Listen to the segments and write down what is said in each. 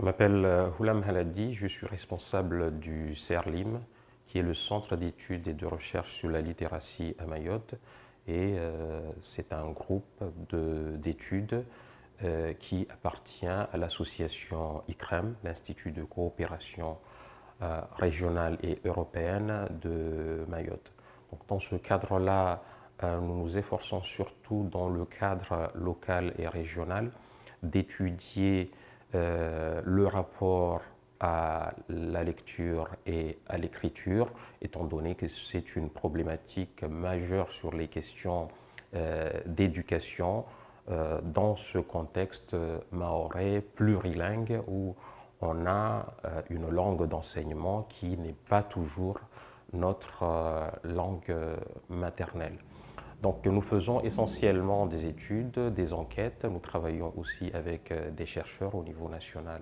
Je m'appelle Houlam Haladi, je suis responsable du CERLIM, qui est le Centre d'études et de recherche sur la littératie à Mayotte. Et c'est un groupe d'études qui appartient à l'association ICREM, l'Institut de coopération régionale et européenne de Mayotte. Donc, dans ce cadre-là, nous nous efforçons surtout dans le cadre local et régional d'étudier le rapport à la lecture et à l'écriture, étant donné que c'est une problématique majeure sur les questions d'éducation dans ce contexte mahorais plurilingue où on a une langue d'enseignement qui n'est pas toujours notre langue maternelle. Donc nous faisons essentiellement des études, des enquêtes, nous travaillons aussi avec des chercheurs au niveau national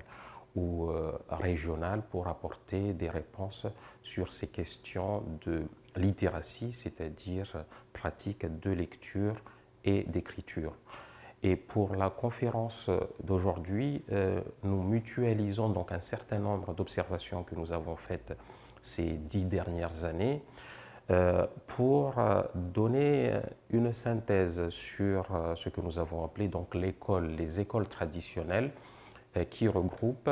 ou régional pour apporter des réponses sur ces questions de littératie, c'est-à-dire pratique de lecture et d'écriture. Et pour la conférence d'aujourd'hui, nous mutualisons donc un certain nombre d'observations que nous avons faites ces 10 dernières années pour donner une synthèse sur ce que nous avons appelé donc les écoles traditionnelles qui regroupent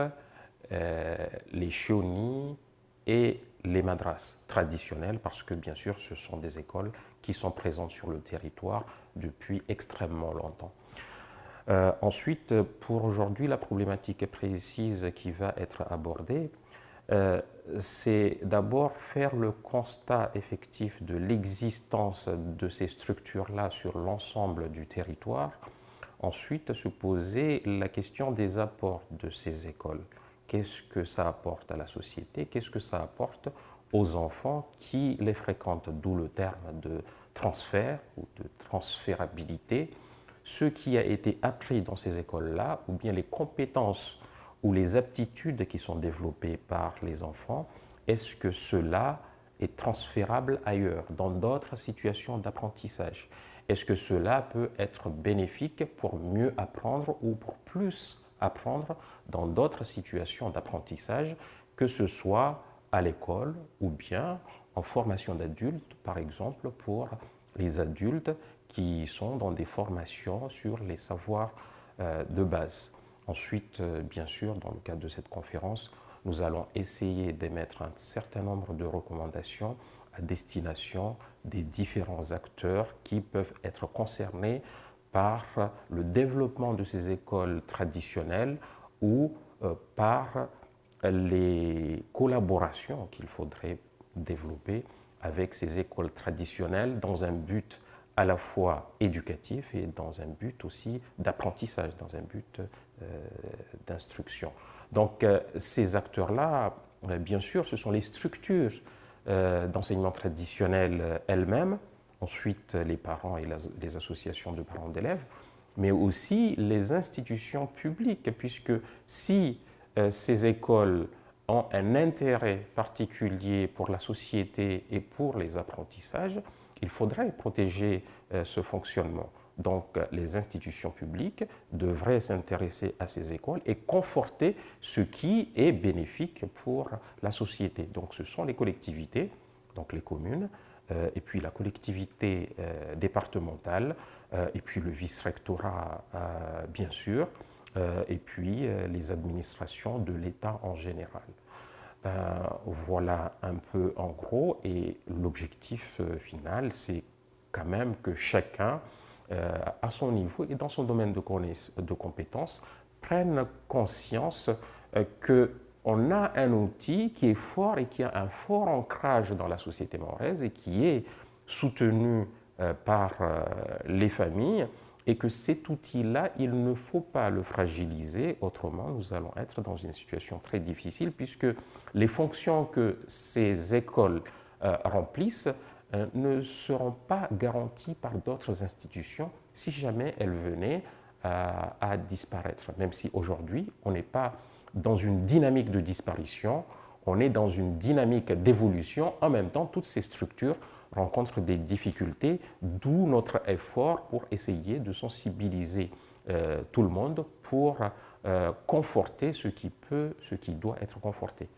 les chioni et les madras traditionnelles, parce que bien sûr ce sont des écoles qui sont présentes sur le territoire depuis extrêmement longtemps. Ensuite, pour aujourd'hui, la problématique précise qui va être abordée, c'est d'abord faire le constat effectif de l'existence de ces structures-là sur l'ensemble du territoire. Ensuite, se poser la question des apports de ces écoles. Qu'est-ce que ça apporte à la société? Qu'est-ce que ça apporte aux enfants qui les fréquentent? D'où le terme de transfert ou de transférabilité. Ce qui a été appris dans ces écoles-là, ou bien les compétences ou les aptitudes qui sont développées par les enfants, est-ce que cela est transférable ailleurs, dans d'autres situations d'apprentissage? Est-ce que cela peut être bénéfique pour mieux apprendre ou pour plus apprendre dans d'autres situations d'apprentissage, que ce soit à l'école ou bien en formation d'adultes, par exemple pour les adultes qui sont dans des formations sur les savoirs de base. Ensuite, bien sûr, dans le cadre de cette conférence, nous allons essayer d'émettre un certain nombre de recommandations à destination des différents acteurs qui peuvent être concernés par le développement de ces écoles traditionnelles ou par les collaborations qu'il faudrait développer avec ces écoles traditionnelles dans un but à la fois éducatif et dans un but aussi d'apprentissage, dans un but d'instruction. Donc ces acteurs-là, bien sûr, ce sont les structures d'enseignement traditionnel elles-mêmes, ensuite les parents et les associations de parents d'élèves, mais aussi les institutions publiques, puisque si ces écoles ont un intérêt particulier pour la société et pour les apprentissages, il faudrait protéger ce fonctionnement. Donc, les institutions publiques devraient s'intéresser à ces écoles et conforter ce qui est bénéfique pour la société. Donc, ce sont les collectivités, donc les communes, et puis la collectivité départementale, et puis le vice-rectorat, bien sûr, et puis les administrations de l'État en général. Voilà un peu en gros, et l'objectif final, c'est quand même que chacun, à son niveau et dans son domaine de compétences, prenne conscience qu'on a un outil qui est fort et qui a un fort ancrage dans la société mahoraise et qui est soutenu par les familles, et que cet outil-là, il ne faut pas le fragiliser, autrement nous allons être dans une situation très difficile, puisque les fonctions que ces écoles remplissent ne seront pas garanties par d'autres institutions si jamais elles venaient à disparaître. Même si aujourd'hui, on n'est pas dans une dynamique de disparition, on est dans une dynamique d'évolution. En même temps, toutes ces structures rencontrent des difficultés, d'où notre effort pour essayer de sensibiliser tout le monde pour conforter ce qui doit être conforté.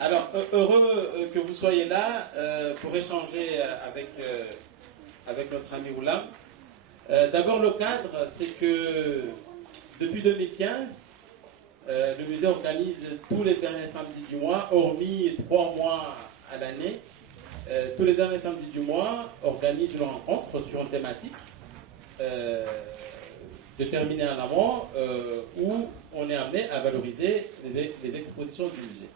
Alors, heureux que vous soyez là pour échanger avec notre ami Oulam. D'abord, le cadre, c'est que depuis 2015, le musée organise tous les derniers samedis du mois, hormis 3 mois à l'année, tous les derniers samedis du mois, organise une rencontre sur une thématique déterminée en amont où on est amené à valoriser les expositions du musée.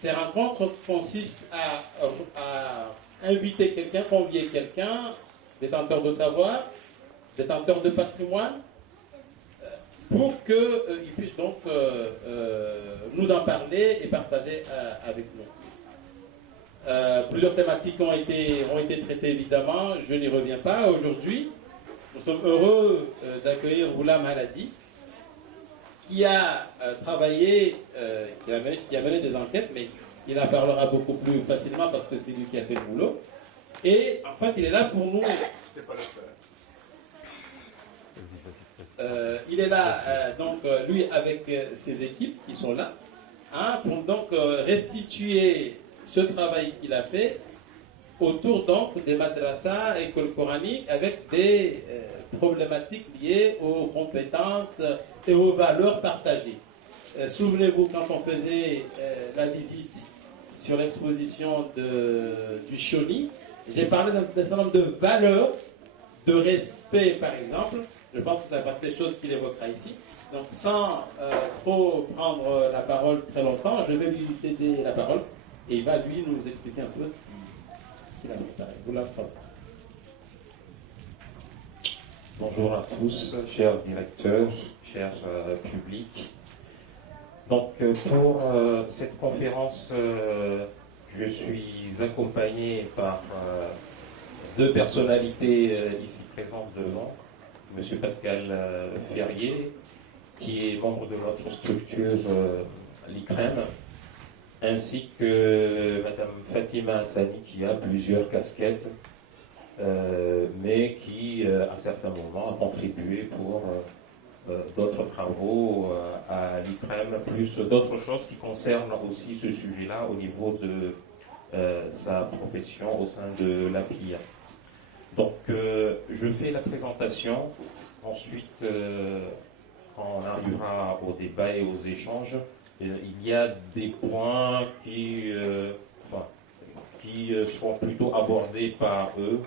Ces rencontres consistent à inviter quelqu'un, convier quelqu'un, détenteur de savoir, détenteur de patrimoine, pour qu'il puisse donc nous en parler et partager avec nous. Plusieurs thématiques ont été traitées évidemment, je n'y reviens pas. Aujourd'hui, nous sommes heureux d'accueillir Oulam Haladi, qui a travaillé, qui a mené des enquêtes, mais il en parlera beaucoup plus facilement parce que c'est lui qui a fait le boulot. Et en fait, il est là pour nous. C'était pas le seul. Il est là, donc, lui, avec ses équipes qui sont là, hein, pour donc restituer ce travail qu'il a fait autour donc des madrasas, écoles coraniques, avec des problématiques liées aux compétences et aux valeurs partagées. Souvenez-vous, quand on faisait la visite sur l'exposition du Choni, j'ai parlé d'un certain nombre de valeurs, de respect par exemple. Je pense que ça va être des choses qu'il évoquera ici. Donc sans trop prendre la parole très longtemps, je vais lui céder la parole et il va lui nous expliquer un peu ce qu'il a préparé. Vous la parole. Bonjour à tous, chers directeurs, chers publics. Donc pour cette conférence, je suis accompagné par deux personnalités ici présentes devant. Monsieur Pascal Ferrier, qui est membre de notre structure l'ICREM, ainsi que Madame Fatima Hassani, qui a plusieurs casquettes, mais qui, à certains moments, a contribué pour d'autres travaux à l'ICREM, plus d'autres choses qui concernent aussi ce sujet-là au niveau de sa profession au sein de l'APIA. Donc, je fais la présentation. Ensuite, quand on arrivera au débat et aux échanges, il y a des points qui seront plutôt abordés par eux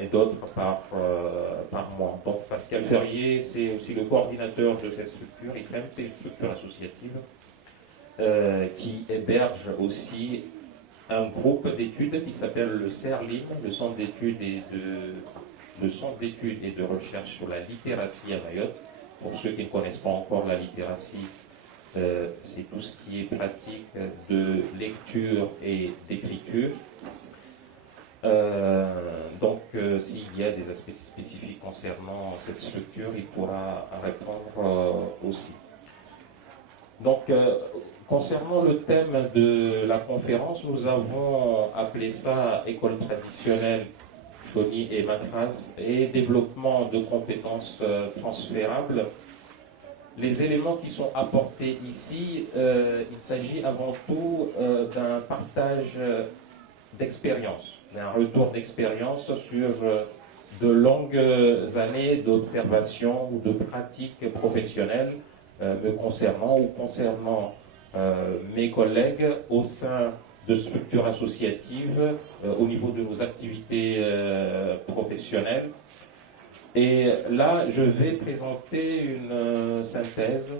et d'autres par moi. Donc, Pascal Ferrier, c'est aussi le coordinateur de cette structure. ICREM, c'est une structure associative qui héberge aussi un groupe d'études qui s'appelle le CERLIM, le Centre d'études et de recherche sur la littératie à Mayotte. Pour ceux qui ne connaissent pas encore la littératie, c'est tout ce qui est pratique de lecture et d'écriture. Donc, s'il y a des aspects spécifiques concernant cette structure, il pourra répondre aussi. Donc, concernant le thème de la conférence, nous avons appelé ça école traditionnelle, Choni et Madras, et développement de compétences transférables. Les éléments qui sont apportés ici, il s'agit avant tout d'un partage d'expérience, d'un retour d'expérience sur de longues années d'observation ou de pratiques professionnelles me concernant ou concernant mes collègues au sein de structures associatives au niveau de nos activités professionnelles. Et là, je vais présenter une synthèse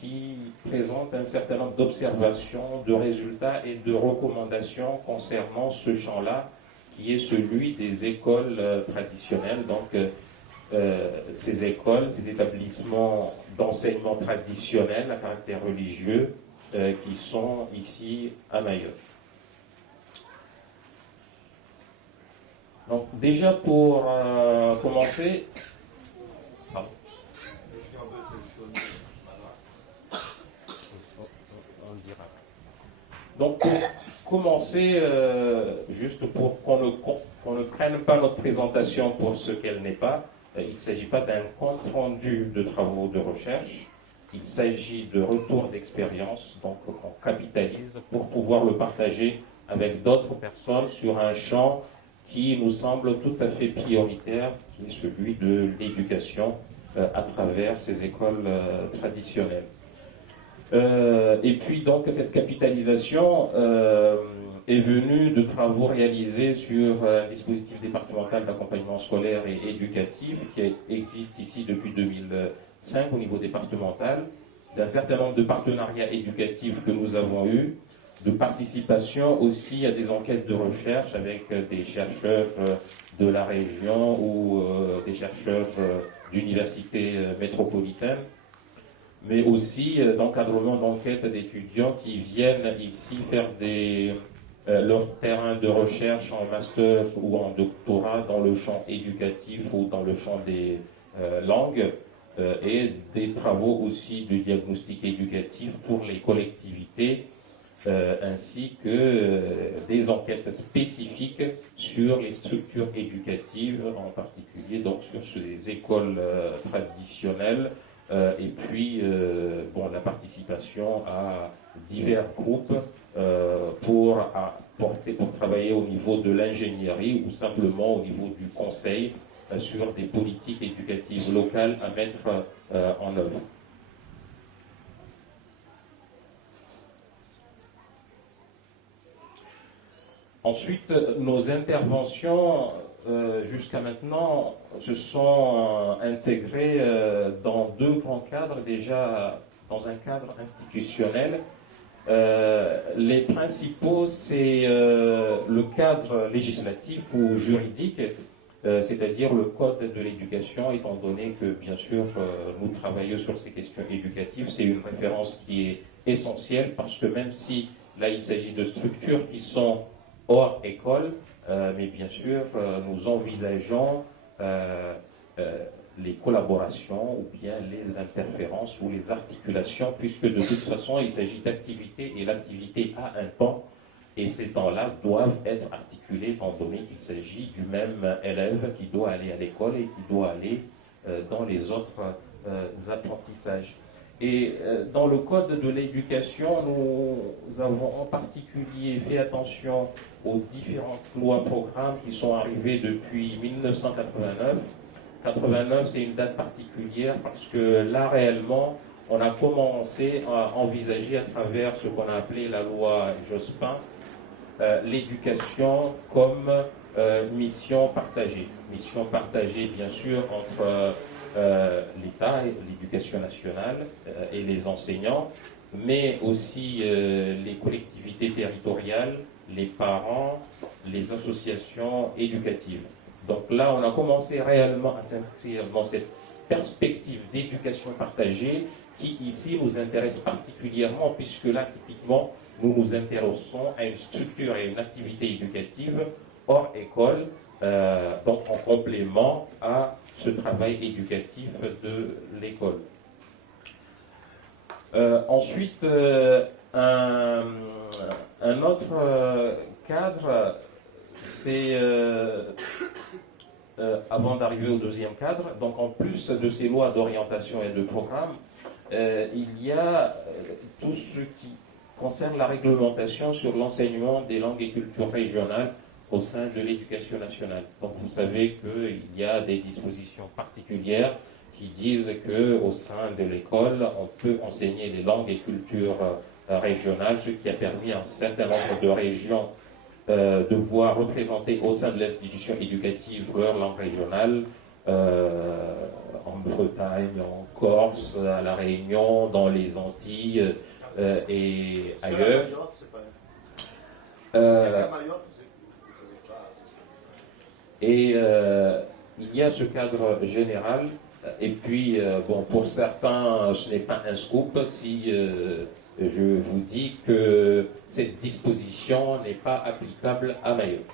qui présente un certain nombre d'observations, de résultats et de recommandations concernant ce champ-là, qui est celui des écoles traditionnelles. Donc, ces écoles, ces établissements d'enseignement traditionnel à caractère religieux qui sont ici à Mayotte. Donc déjà pour commencer, pardon. Donc pour commencer, juste pour qu'on ne prenne pas notre présentation pour ce qu'elle n'est pas, il ne s'agit pas d'un compte-rendu de travaux de recherche, il s'agit de retours d'expérience, donc qu'on capitalise pour pouvoir le partager avec d'autres personnes sur un champ qui nous semble tout à fait prioritaire, qui est celui de l'éducation à travers ces écoles traditionnelles. Et puis donc cette capitalisation est venue de travaux réalisés sur un dispositif départemental d'accompagnement scolaire et éducatif qui existe ici depuis 2005 au niveau départemental, d'un certain nombre de partenariats éducatifs que nous avons eus, de participation aussi à des enquêtes de recherche avec des chercheurs de la région ou des chercheurs d'universités métropolitaines, mais aussi d'encadrement d'enquêtes d'étudiants qui viennent ici faire leur terrain de recherche en master ou en doctorat dans le champ éducatif ou dans le champ des langues, et des travaux aussi de diagnostic éducatif pour les collectivités, ainsi que des enquêtes spécifiques sur les structures éducatives, en particulier donc sur ces écoles traditionnelles, et puis bon, la participation à divers groupes pour travailler au niveau de l'ingénierie ou simplement au niveau du conseil sur des politiques éducatives locales à mettre en œuvre. Ensuite, nos interventions jusqu'à maintenant se sont intégrées dans deux grands cadres, déjà dans un cadre institutionnel. Les principaux, c'est le cadre législatif ou juridique, c'est-à-dire le code de l'éducation, étant donné que, bien sûr, nous travaillons sur ces questions éducatives. C'est une référence qui est essentielle parce que même si là, il s'agit de structures qui sont hors école, mais bien sûr, nous envisageons les collaborations ou bien les interférences ou les articulations, puisque de toute façon, il s'agit d'activité et l'activité a un temps, et ces temps-là doivent être articulés étant donné qu'il s'agit du même élève qui doit aller à l'école et qui doit aller dans les autres apprentissages. Et dans le code de l'éducation, nous avons en particulier fait attention aux différentes lois-programmes qui sont arrivées depuis 1989. 89, c'est une date particulière parce que là, réellement, on a commencé à envisager à travers ce qu'on a appelé la loi Jospin, l'éducation comme mission partagée. Mission partagée, bien sûr, entre l'État, l'éducation nationale et les enseignants, mais aussi les collectivités territoriales, les parents, les associations éducatives. Donc là, on a commencé réellement à s'inscrire dans cette perspective d'éducation partagée qui ici nous intéresse particulièrement puisque là, typiquement, nous nous intéressons à une structure et une activité éducative hors école, donc en complément à ce travail éducatif de l'école. Ensuite, un autre cadre, c'est, avant d'arriver au deuxième cadre, donc en plus de ces lois d'orientation et de programme, il y a tout ce qui concerne la réglementation sur l'enseignement des langues et cultures régionales au sein de l'éducation nationale. Donc vous savez qu'il y a des dispositions particulières qui disent qu'au sein de l'école, on peut enseigner les langues et cultures régionales, ce qui a permis à un certain nombre de régions de voir représenter au sein de l'institution éducative leur langue régionale, en Bretagne, en Corse, à La Réunion, dans les Antilles et ailleurs. Et il y a ce cadre général, et puis, bon, pour certains, ce n'est pas un scoop si je vous dis que cette disposition n'est pas applicable à Mayotte.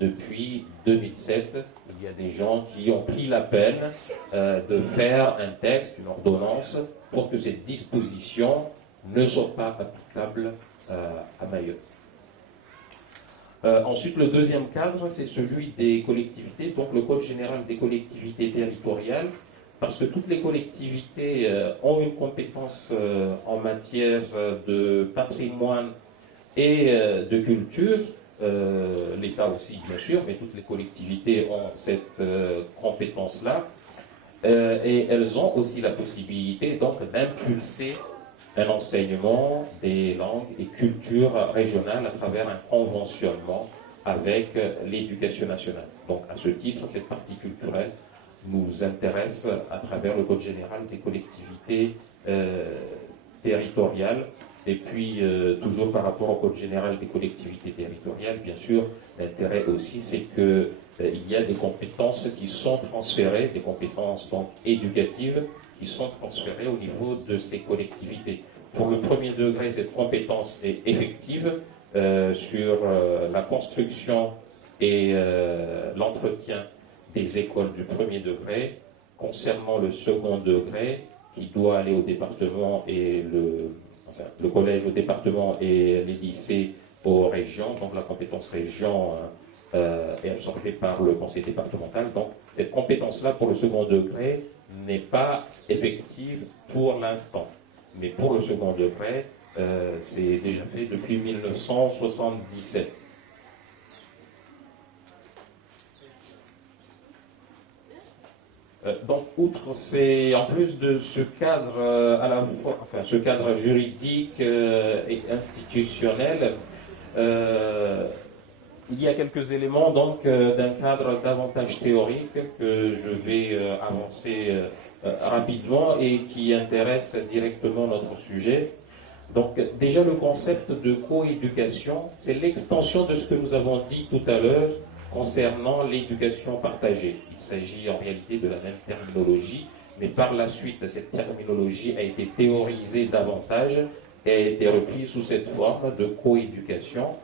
Depuis 2007, il y a des gens qui ont pris la peine de faire un texte, une ordonnance, pour que cette disposition ne soit pas applicable à Mayotte. Ensuite, le deuxième cadre, c'est celui des collectivités, donc le Code général des collectivités territoriales, parce que toutes les collectivités ont une compétence en matière de patrimoine et de culture, l'État aussi bien sûr, mais toutes les collectivités ont cette compétence-là, et elles ont aussi la possibilité donc d'impulser un enseignement des langues et cultures régionales à travers un conventionnement avec l'éducation nationale. Donc à ce titre, cette partie culturelle nous intéresse à travers le Code général des collectivités territoriales. Et puis, toujours par rapport au Code général des collectivités territoriales, bien sûr, l'intérêt aussi, c'est qu'il y a des compétences qui sont transférées, des compétences donc éducatives, qui sont transférées au niveau de ces collectivités. Pour le premier degré, cette compétence est effective sur la construction et l'entretien des écoles du premier degré. Concernant le second degré, qui doit aller au département et le collège au département et les lycées aux régions, donc la compétence région est absorbée par le conseil départemental. Donc cette compétence-là pour le second degré n'est pas effective pour l'instant. Mais pour le second degré, c'est déjà fait depuis 1977. Donc, outre, c'est en plus de ce cadre à la fois, enfin, ce cadre juridique et institutionnel, il y a quelques éléments donc d'un cadre davantage théorique que je vais avancer rapidement et qui intéresse directement notre sujet. Donc, déjà le concept de coéducation, c'est l'extension de ce que nous avons dit tout à l'heure concernant l'éducation partagée. Il s'agit en réalité de la même terminologie, mais par la suite, cette terminologie a été théorisée davantage et a été reprise sous cette forme de coéducation,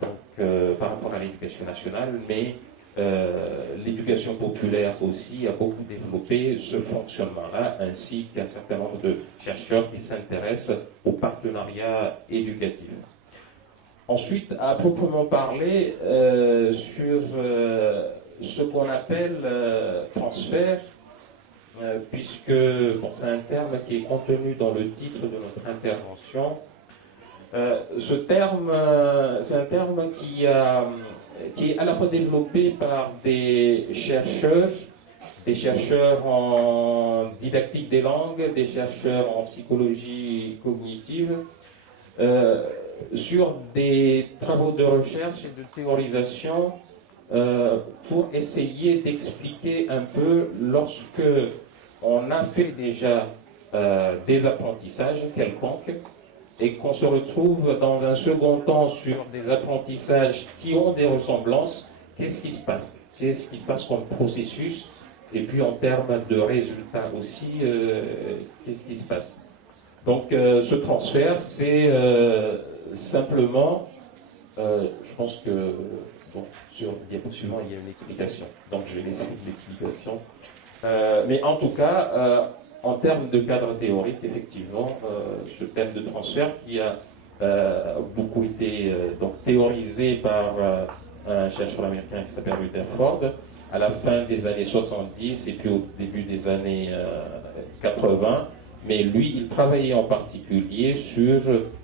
donc par rapport à l'éducation nationale, mais l'éducation populaire aussi a beaucoup développé ce fonctionnement-là, ainsi qu'un certain nombre de chercheurs qui s'intéressent au partenariat éducatif. Ensuite, à proprement parler, sur ce qu'on appelle transfert, puisque c'est un terme qui est contenu dans le titre de notre intervention. Ce terme, c'est un terme qui est à la fois développé par des chercheurs en didactique des langues, des chercheurs en psychologie cognitive, sur des travaux de recherche et de théorisation pour essayer d'expliquer un peu lorsque on a fait déjà des apprentissages quelconques et qu'on se retrouve dans un second temps sur des apprentissages qui ont des ressemblances, qu'est-ce qui se passe? Qu'est-ce qui se passe comme processus? Et puis en termes de résultats aussi, qu'est-ce qui se passe? Donc ce transfert, c'est simplement, je pense que sur le diapo suivant, il y a une explication. Donc je vais laisser l'explication. Mais en tout cas, en termes de cadre théorique, effectivement, ce thème de transfert qui a beaucoup été donc, théorisé par un chercheur américain qui s'appelle Rutherford à la fin des années 70 et puis au début des années 80. Mais lui, il travaillait en particulier sur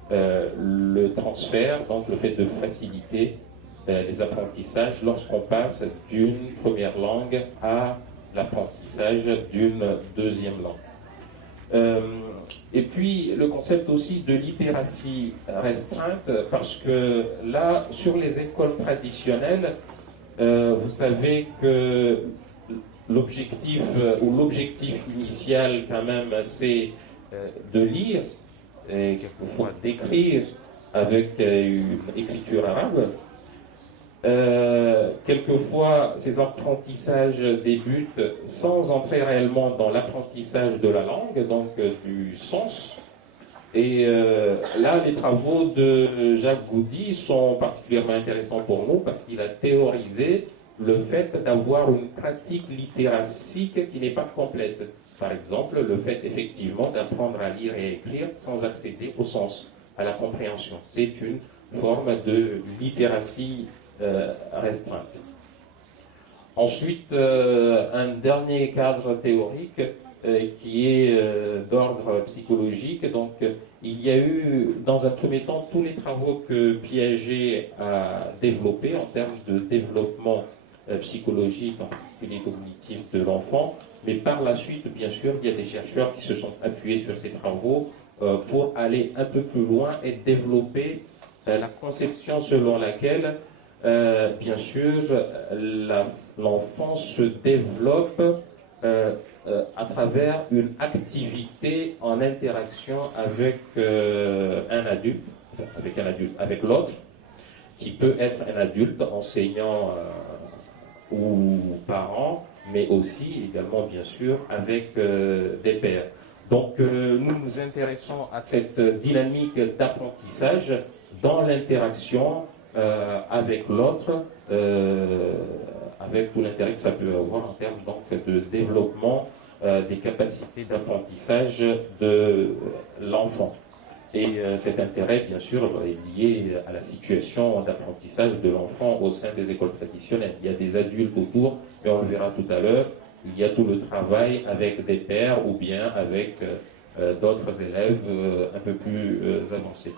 le transfert, donc le fait de faciliter les apprentissages lorsqu'on passe d'une première langue à l'apprentissage d'une deuxième langue. Et puis le concept aussi de littératie restreinte, parce que là, sur les écoles traditionnelles, vous savez que l'objectif initial quand même, c'est de lire et quelquefois d'écrire avec une écriture arabe. Quelquefois, ces apprentissages débutent sans entrer réellement dans l'apprentissage de la langue, donc du sens. Et là, les travaux de Jacques Goudy sont particulièrement intéressants pour nous parce qu'il a théorisé le fait d'avoir une pratique littératique qui n'est pas complète. Par exemple, le fait effectivement d'apprendre à lire et à écrire sans accéder au sens, à la compréhension. C'est une forme de littératie restreinte. Ensuite, un dernier cadre théorique qui est d'ordre psychologique. Donc, il y a eu, dans un premier temps, tous les travaux que Piaget a développés en termes de développement psychologique, en particulier cognitif, de l'enfant. Mais par la suite, bien sûr, il y a des chercheurs qui se sont appuyés sur ces travaux pour aller un peu plus loin et développer la conception selon laquelle, bien sûr, l'enfant se développe à travers une activité en interaction avec un adulte, avec l'autre, qui peut être un adulte, enseignant ou parent, mais aussi également, bien sûr, avec des pairs. Donc, nous nous intéressons à cette dynamique d'apprentissage dans l'interaction avec l'autre, avec tout l'intérêt que ça peut avoir en termes donc, de développement des capacités d'apprentissage de l'enfant. Et cet intérêt, bien sûr, est lié à la situation d'apprentissage de l'enfant au sein des écoles traditionnelles. Il y a des adultes autour, mais on le verra tout à l'heure, il y a tout le travail avec des pairs ou bien avec d'autres élèves un peu plus avancés.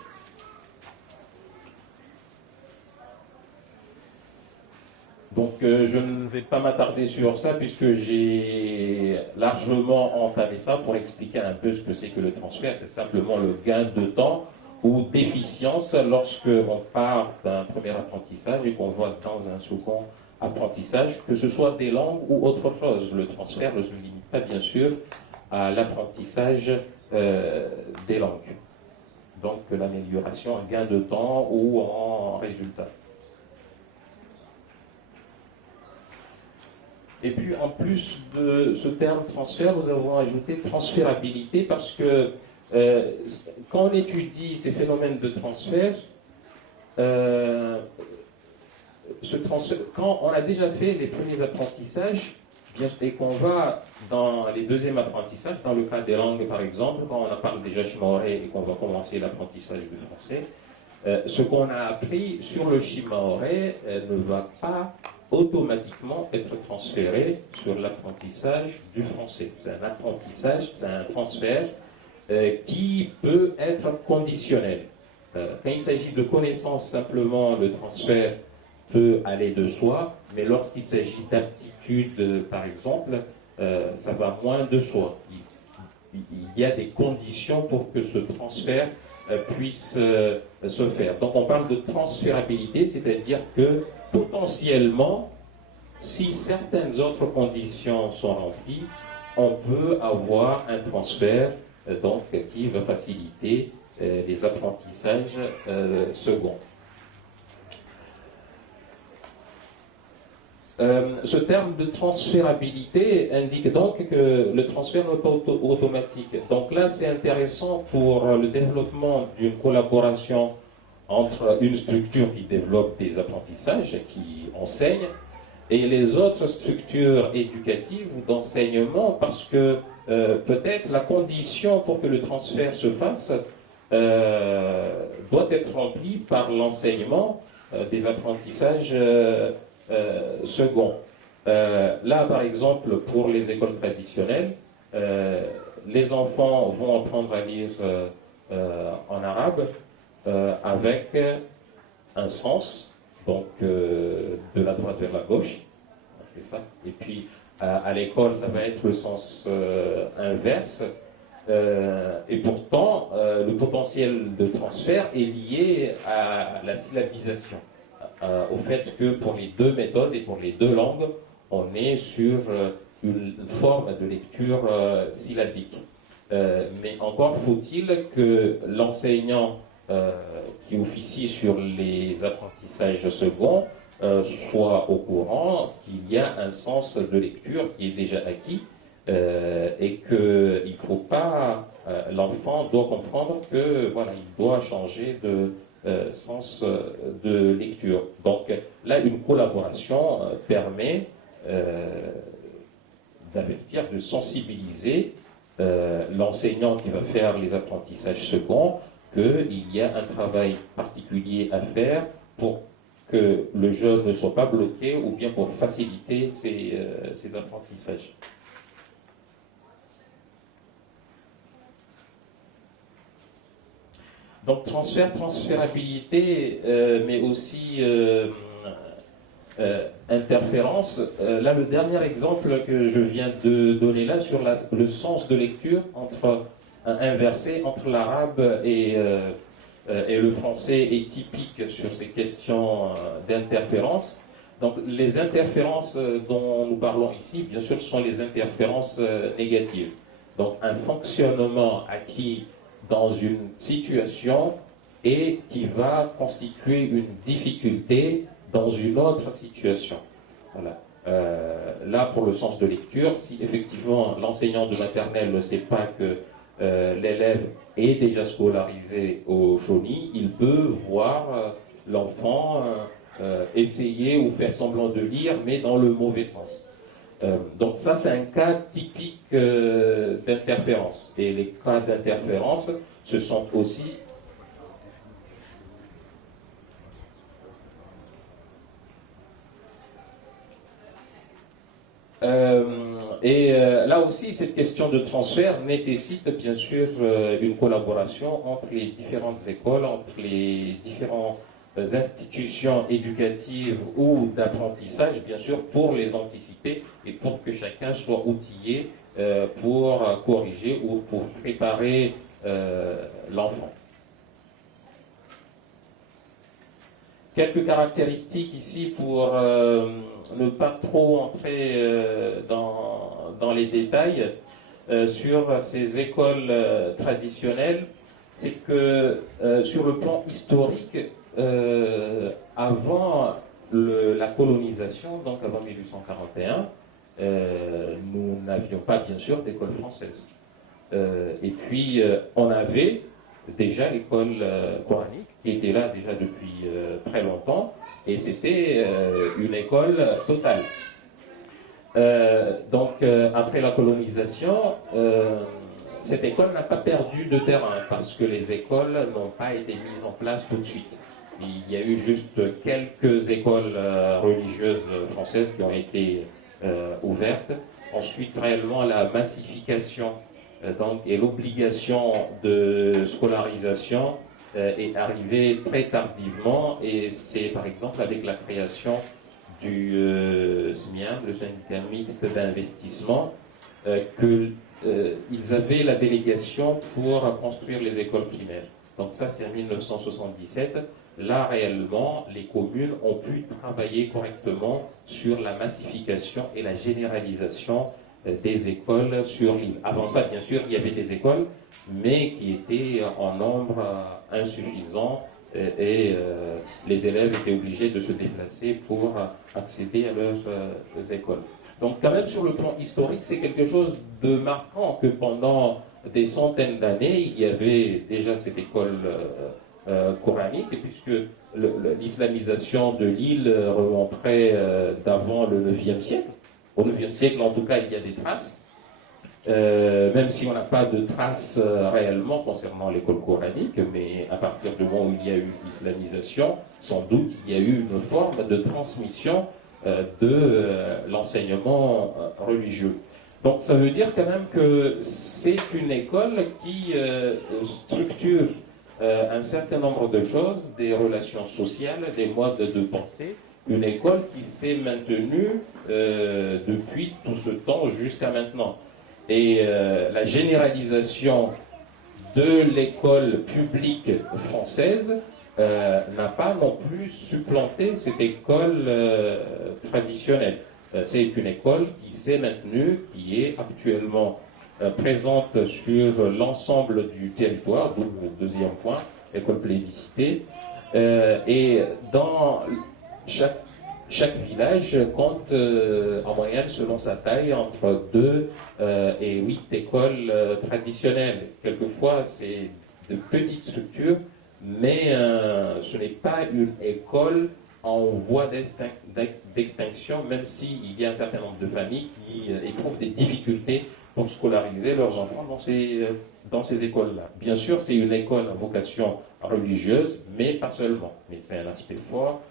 Donc je ne vais pas m'attarder sur ça puisque j'ai largement entamé ça pour expliquer un peu ce que c'est que le transfert. C'est simplement le gain de temps ou d'efficience lorsque on part d'un premier apprentissage et qu'on va dans un second apprentissage, que ce soit des langues ou autre chose. Le transfert ne se limite pas bien sûr à l'apprentissage des langues. Donc l'amélioration en gain de temps ou en résultat. Et puis, en plus de ce terme transfert, nous avons ajouté transférabilité parce que quand on étudie ces phénomènes de transfert, quand on a déjà fait les premiers apprentissages et qu'on va dans les deuxièmes apprentissages, dans le cas des langues par exemple, quand on a parlé déjà shimaoré et qu'on va commencer l'apprentissage du français, ce qu'on a appris sur le shimaoré ne va pas automatiquement être transféré sur l'apprentissage du français. C'est un apprentissage, c'est un transfert qui peut être conditionnel. Quand il s'agit de connaissances, simplement, le transfert peut aller de soi, mais lorsqu'il s'agit d'aptitude, par exemple, ça va moins de soi. Il y a des conditions pour que ce transfert puisse se faire. Donc on parle de transférabilité, c'est-à-dire que potentiellement, si certaines autres conditions sont remplies, on peut avoir un transfert donc, qui va faciliter les apprentissages seconds. Ce terme de transférabilité indique donc que le transfert n'est pas automatique. Donc là, c'est intéressant pour le développement d'une collaboration entre une structure qui développe des apprentissages, qui enseigne, et les autres structures éducatives ou d'enseignement, parce que peut-être la condition pour que le transfert se fasse doit être remplie par l'enseignement des apprentissages seconds. Là, par exemple, pour les écoles traditionnelles, les enfants vont apprendre à lire en arabe, avec un sens, donc de la droite vers la gauche, c'est ça. Et puis à l'école, ça va être le sens inverse. Et pourtant, le potentiel de transfert est lié à la syllabisation, au fait que pour les deux méthodes et pour les deux langues, on est sur une forme de lecture syllabique. Mais encore faut-il que l'enseignant qui officie sur les apprentissages seconds soit au courant qu'il y a un sens de lecture qui est déjà acquis et qu'il ne faut pas, l'enfant doit comprendre que voilà, il doit changer de sens de lecture. Donc là, une collaboration permet d'avertir, de sensibiliser l'enseignant qui va faire les apprentissages seconds qu'il y a un travail particulier à faire pour que le jeune ne soit pas bloqué ou bien pour faciliter ses apprentissages. Donc transférabilité, mais aussi interférence. Là, le dernier exemple que je viens de donner là sur le sens de lecture inversé entre l'arabe et le français est typique sur ces questions d'interférence. Donc les interférences dont nous parlons ici, bien sûr, sont les interférences négatives. Donc un fonctionnement acquis dans une situation et qui va constituer une difficulté dans une autre situation. Voilà. Là, pour le sens de lecture, si effectivement l'enseignant de maternelle ne sait pas que l'élève est déjà scolarisé au Choni, il peut voir l'enfant essayer ou faire semblant de lire, mais dans le mauvais sens. Donc ça, c'est un cas typique d'interférence. Et les cas d'interférence, ce sont aussi... là aussi, cette question de transfert nécessite bien sûr une collaboration entre les différentes écoles, entre les différentes institutions éducatives ou d'apprentissage, bien sûr, pour les anticiper et pour que chacun soit outillé pour corriger ou pour préparer l'enfant. Quelques caractéristiques ici pour ne pas trop entrer dans les détails sur ces écoles traditionnelles. C'est que sur le plan historique, avant la colonisation, donc avant 1841, nous n'avions pas bien sûr d'école française. Et puis on avait déjà l'école coranique qui était là déjà depuis très longtemps et c'était une école totale. Donc après la colonisation, cette école n'a pas perdu de terrain parce que les écoles n'ont pas été mises en place tout de suite. Il y a eu juste quelques écoles religieuses françaises qui ont été ouvertes. Ensuite, réellement, la massification donc, et l'obligation de scolarisation est arrivée très tardivement. Et c'est par exemple avec la création du SMIAM, le syndicat mixte d'investissement, qu'ils avaient la délégation pour construire les écoles primaires. Donc ça, c'est en 1977. Là, réellement, les communes ont pu travailler correctement sur la massification et la généralisation des écoles sur l'île. Avant ça, bien sûr, il y avait des écoles, mais qui étaient en nombre insuffisant et les élèves étaient obligés de se déplacer pour accéder à leurs écoles. Donc quand même sur le plan historique, c'est quelque chose de marquant que pendant des centaines d'années, il y avait déjà cette école coranique, et puisque l'islamisation de l'île remonterait d'avant le 9e siècle. Au 9e siècle, en tout cas, il y a des traces, même si on n'a pas de traces réellement concernant l'école coranique, mais à partir du moment où il y a eu l'islamisation, sans doute il y a eu une forme de transmission de l'enseignement religieux. Donc ça veut dire quand même que c'est une école qui structure un certain nombre de choses, des relations sociales, des modes de pensée, une école qui s'est maintenue depuis tout ce temps jusqu'à maintenant. Et la généralisation de l'école publique française n'a pas non plus supplanté cette école traditionnelle. C'est une école qui s'est maintenue, qui est actuellement présente sur l'ensemble du territoire, d'où le deuxième point, école plébiscitée. Et dans chaque village compte en moyenne, selon sa taille, entre 2 et 8 écoles traditionnelles. Quelquefois, c'est de petites structures, mais ce n'est pas une école en voie d'extinction, même s'il y a un certain nombre de familles qui éprouvent des difficultés pour scolariser leurs enfants dans ces écoles-là. Bien sûr, c'est une école à vocation religieuse, mais pas seulement. Mais c'est un aspect fort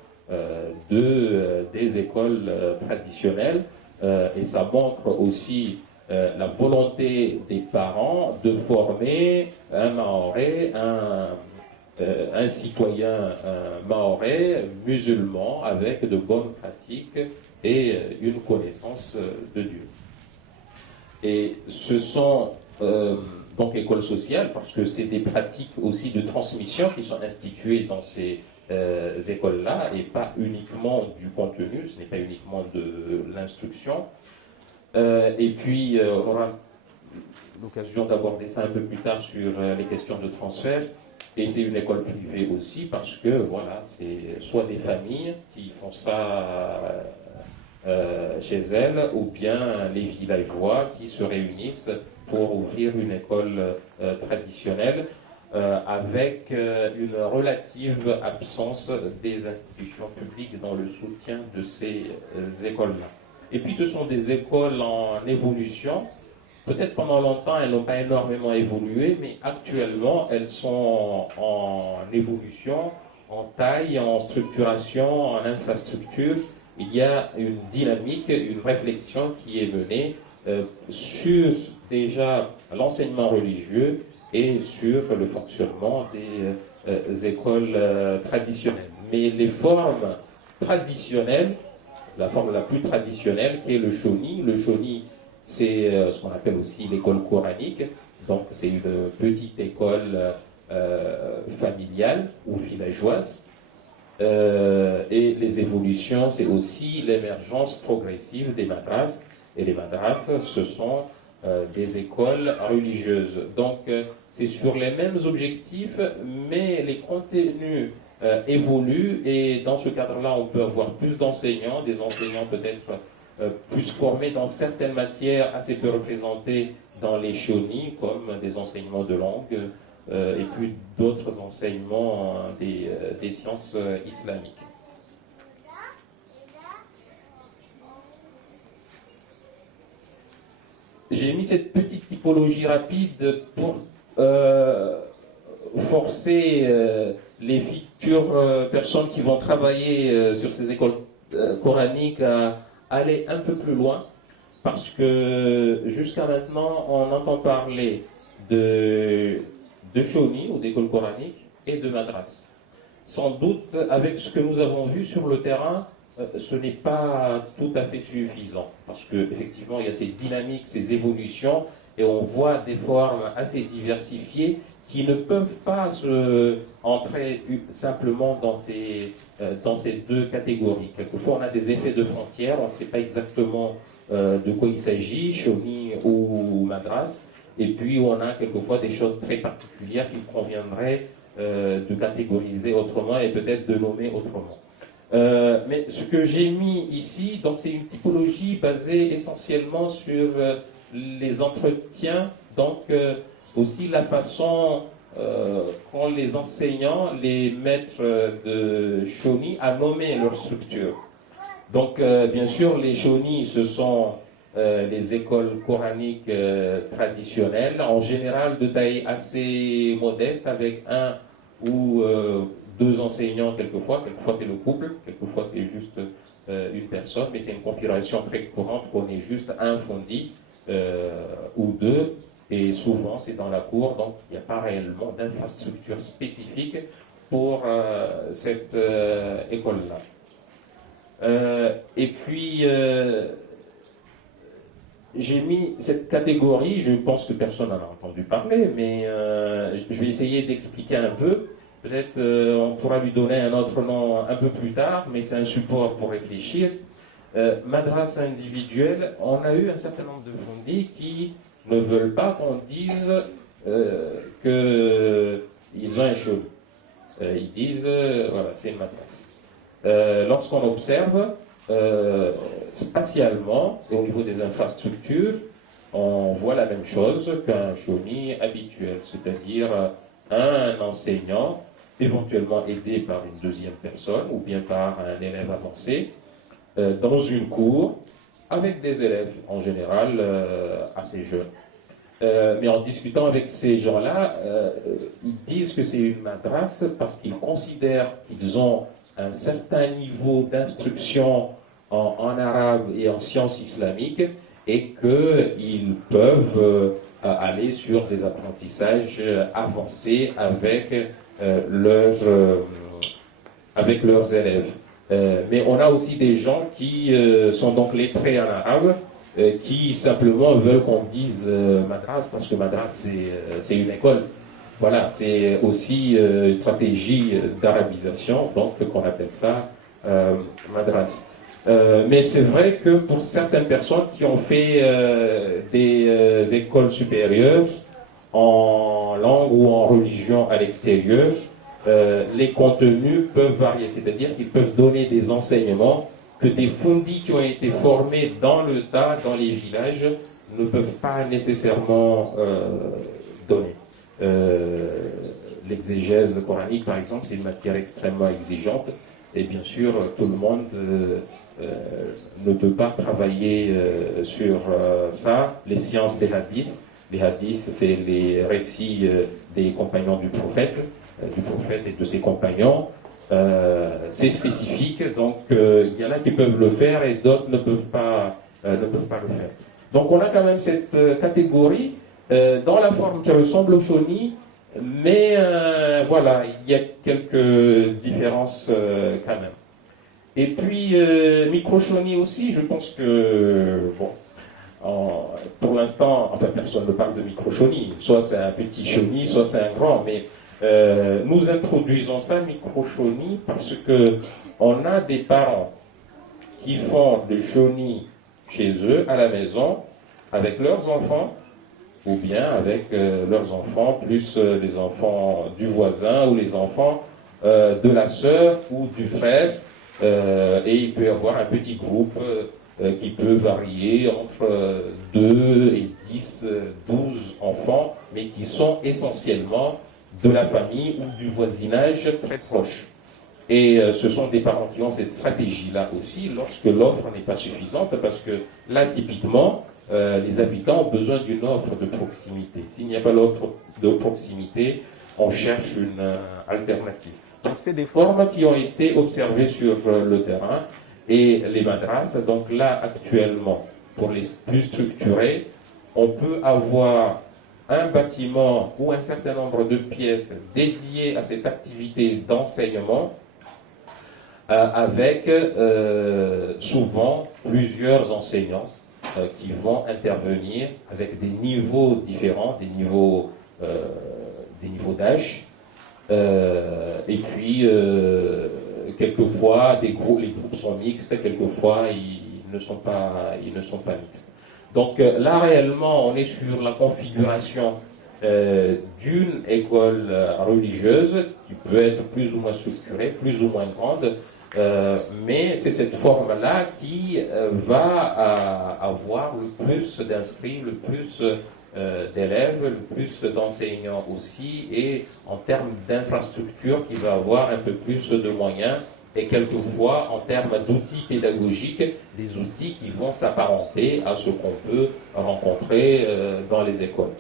des écoles traditionnelles, et ça montre aussi la volonté des parents de former un Mahorais, un citoyen mahorais, musulman, avec de bonnes pratiques et une connaissance de Dieu. Et ce sont donc écoles sociales, parce que c'est des pratiques aussi de transmission qui sont instituées dans ces écoles-là, et pas uniquement du contenu, ce n'est pas uniquement de l'instruction. Et puis, on aura l'occasion d'aborder ça un peu plus tard sur les questions de transfert. Et c'est une école privée aussi, parce que voilà, c'est soit des familles qui font ça chez elles, ou bien les villageois qui se réunissent pour ouvrir une école traditionnelle, avec une relative absence des institutions publiques dans le soutien de ces écoles-là. Et puis ce sont des écoles en évolution. Peut-être pendant longtemps, elles n'ont pas énormément évolué, mais actuellement, elles sont en évolution, en taille, en structuration, en infrastructure. Il y a une dynamique, une réflexion qui est menée sur déjà l'enseignement religieux et sur le fonctionnement des écoles traditionnelles. Mais les formes traditionnelles, la forme la plus traditionnelle qui est le shoni. Le shoni, c'est ce qu'on appelle aussi l'école coranique. Donc c'est une petite école familiale ou villageoise. Et les évolutions, c'est aussi l'émergence progressive des madras. Et les madras, ce sont des écoles religieuses. Donc c'est sur les mêmes objectifs, mais les contenus évoluent, et dans ce cadre-là, on peut avoir plus d'enseignants, des enseignants peut-être plus formés dans certaines matières assez peu représentées dans les shoni, comme des enseignements de langue, et puis d'autres enseignements des sciences islamiques. J'ai mis cette petite typologie rapide pour forcer les futures personnes qui vont travailler sur ces écoles coraniques à aller un peu plus loin, parce que jusqu'à maintenant, on entend parler de shoni ou d'école coranique et de madras. Sans doute, avec ce que nous avons vu sur le terrain, ce n'est pas tout à fait suffisant, parce qu'effectivement, il y a ces dynamiques, ces évolutions, et on voit des formes assez diversifiées qui ne peuvent pas entrer simplement dans ces deux catégories. Quelquefois, on a des effets de frontières, on ne sait pas exactement de quoi il s'agit, shoni ou madras, et puis on a quelquefois des choses très particulières qu'il conviendrait de catégoriser autrement et peut-être de nommer autrement. Mais ce que j'ai mis ici, donc c'est une typologie basée essentiellement sur les entretiens, donc aussi la façon qu'ont les enseignants, les maîtres de shoni à nommer leur structure. Donc bien sûr, les shoni, ce sont les écoles coraniques traditionnelles, en général de taille assez modeste, avec un ou deux enseignants quelquefois c'est le couple, quelquefois c'est juste une personne, mais c'est une configuration très courante qu'on ait juste un fondi ou deux, et souvent c'est dans la cour, donc il n'y a pas réellement d'infrastructure spécifique pour cette école-là. Et puis j'ai mis cette catégorie, je pense que personne n'en a entendu parler, mais je vais essayer d'expliquer un peu. Peut-être on pourra lui donner un autre nom un peu plus tard, mais c'est un support pour réfléchir. Madrasa individuelle, on a eu un certain nombre de fondis qui ne veulent pas qu'on dise qu'ils ont un cheveu. Ils disent, voilà, c'est une madrasa. Lorsqu'on observe, spatialement et au niveau des infrastructures, on voit la même chose qu'un shoni habituel, c'est-à-dire un enseignant, éventuellement aidé par une deuxième personne ou bien par un élève avancé, dans une cour, avec des élèves en général assez jeunes. Mais en discutant avec ces gens-là, ils disent que c'est une madrasa parce qu'ils considèrent qu'ils ont un certain niveau d'instruction en arabe et en sciences islamiques et qu'ils peuvent aller sur des apprentissages avancés avec leurs élèves. Mais on a aussi des gens qui sont donc lettrés en arabe, qui simplement veulent qu'on dise madras, parce que madras c'est une école. Voilà, c'est aussi une stratégie d'arabisation, donc qu'on appelle ça madras. Mais c'est vrai que pour certaines personnes qui ont fait des écoles supérieures en langue ou en religion à l'extérieur, les contenus peuvent varier, c'est-à-dire qu'ils peuvent donner des enseignements que des fundis qui ont été formés dans le tas, dans les villages, ne peuvent pas nécessairement donner. L'exégèse coranique, par exemple, c'est une matière extrêmement exigeante, et bien sûr, tout le monde ne peut pas travailler sur ça. Les sciences des hadiths, les hadiths, c'est les récits des compagnons du prophète et de ses compagnons. C'est spécifique, donc il y en a qui peuvent le faire et d'autres ne peuvent pas le faire. Donc on a quand même cette catégorie dans la forme qui ressemble au shoni, mais voilà, il y a quelques différences quand même. Et puis micro-shoni aussi, je pense que bon, pour l'instant, enfin personne ne parle de micro-shoni, soit c'est un petit shoni, soit c'est un grand, mais nous introduisons ça micro-shoni parce que on a des parents qui font le shoni chez eux, à la maison, avec leurs enfants, ou bien avec leurs enfants, plus les enfants du voisin ou les enfants de la sœur ou du frère. Et il peut y avoir un petit groupe qui peut varier entre 2 et 10, 12 enfants, mais qui sont essentiellement de la famille ou du voisinage très proche. Et ce sont des parents qui ont cette stratégie-là aussi lorsque l'offre n'est pas suffisante, parce que là, typiquement, les habitants ont besoin d'une offre de proximité. S'il n'y a pas l'offre de proximité, on cherche une alternative. Donc, c'est des formes qui ont été observées sur le terrain. Et les madras, donc là, actuellement, pour les plus structurés, on peut avoir un bâtiment ou un certain nombre de pièces dédiées à cette activité d'enseignement, avec souvent plusieurs enseignants qui vont intervenir avec des niveaux différents, des niveaux d'âge, et puis quelquefois les groupes sont mixtes, quelquefois ils ne sont pas mixtes. Donc là réellement on est sur la configuration d'une école religieuse qui peut être plus ou moins structurée, plus ou moins grande, mais c'est cette forme-là qui va avoir le plus d'inscrits, le plus d'élèves, le plus d'enseignants aussi, et en termes d'infrastructure qui va avoir un peu plus de moyens, et quelquefois en termes d'outils pédagogiques, des outils qui vont s'apparenter à ce qu'on peut rencontrer dans les écoles.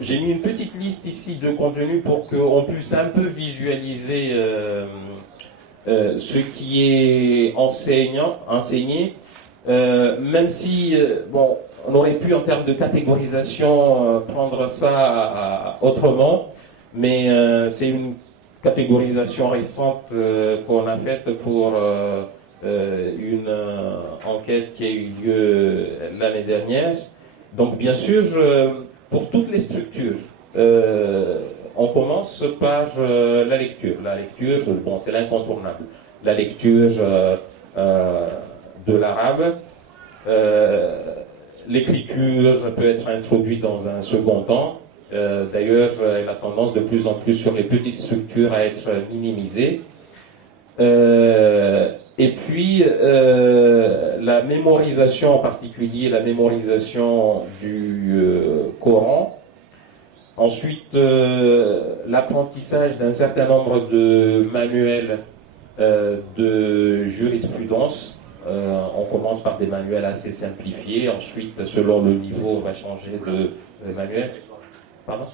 J'ai mis une petite liste ici de contenus pour qu'on puisse un peu visualiser ce qui est enseigné, même si, bon, on aurait pu en termes de catégorisation prendre ça autrement, mais c'est une catégorisation récente qu'on a faite pour une enquête qui a eu lieu l'année dernière. Donc bien sûr, pour toutes les structures, on commence par la lecture. La lecture, bon, c'est l'incontournable. La lecture de l'arabe. L'écriture peut être introduite dans un second temps. D'ailleurs, elle a tendance de plus en plus sur les petites structures à être minimisée. Et puis, la mémorisation, en particulier la mémorisation du Coran. Ensuite, l'apprentissage d'un certain nombre de manuels de jurisprudence. On commence par des manuels assez simplifiés. Ensuite, selon le niveau, on va changer de manuel. Pardon?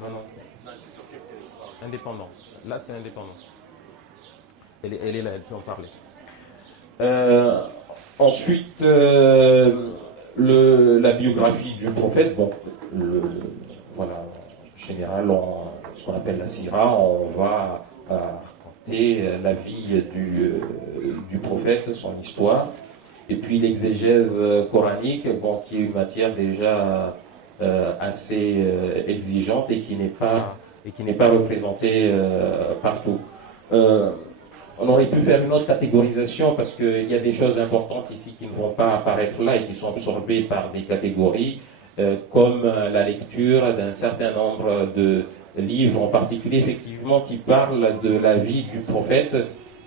Non, non. Indépendance. Là, c'est indépendant. Elle est là, elle peut en parler. Ensuite, la biographie du prophète, bon, voilà, en général, ce qu'on appelle la sira, on va raconter la vie du prophète, son histoire, et puis l'exégèse coranique, bon, qui est une matière déjà assez exigeante et qui n'est pas représentée partout. On aurait pu faire une autre catégorisation parce qu'il y a des choses importantes ici qui ne vont pas apparaître là et qui sont absorbées par des catégories, comme la lecture d'un certain nombre de livres en particulier, effectivement, qui parlent de la vie du prophète,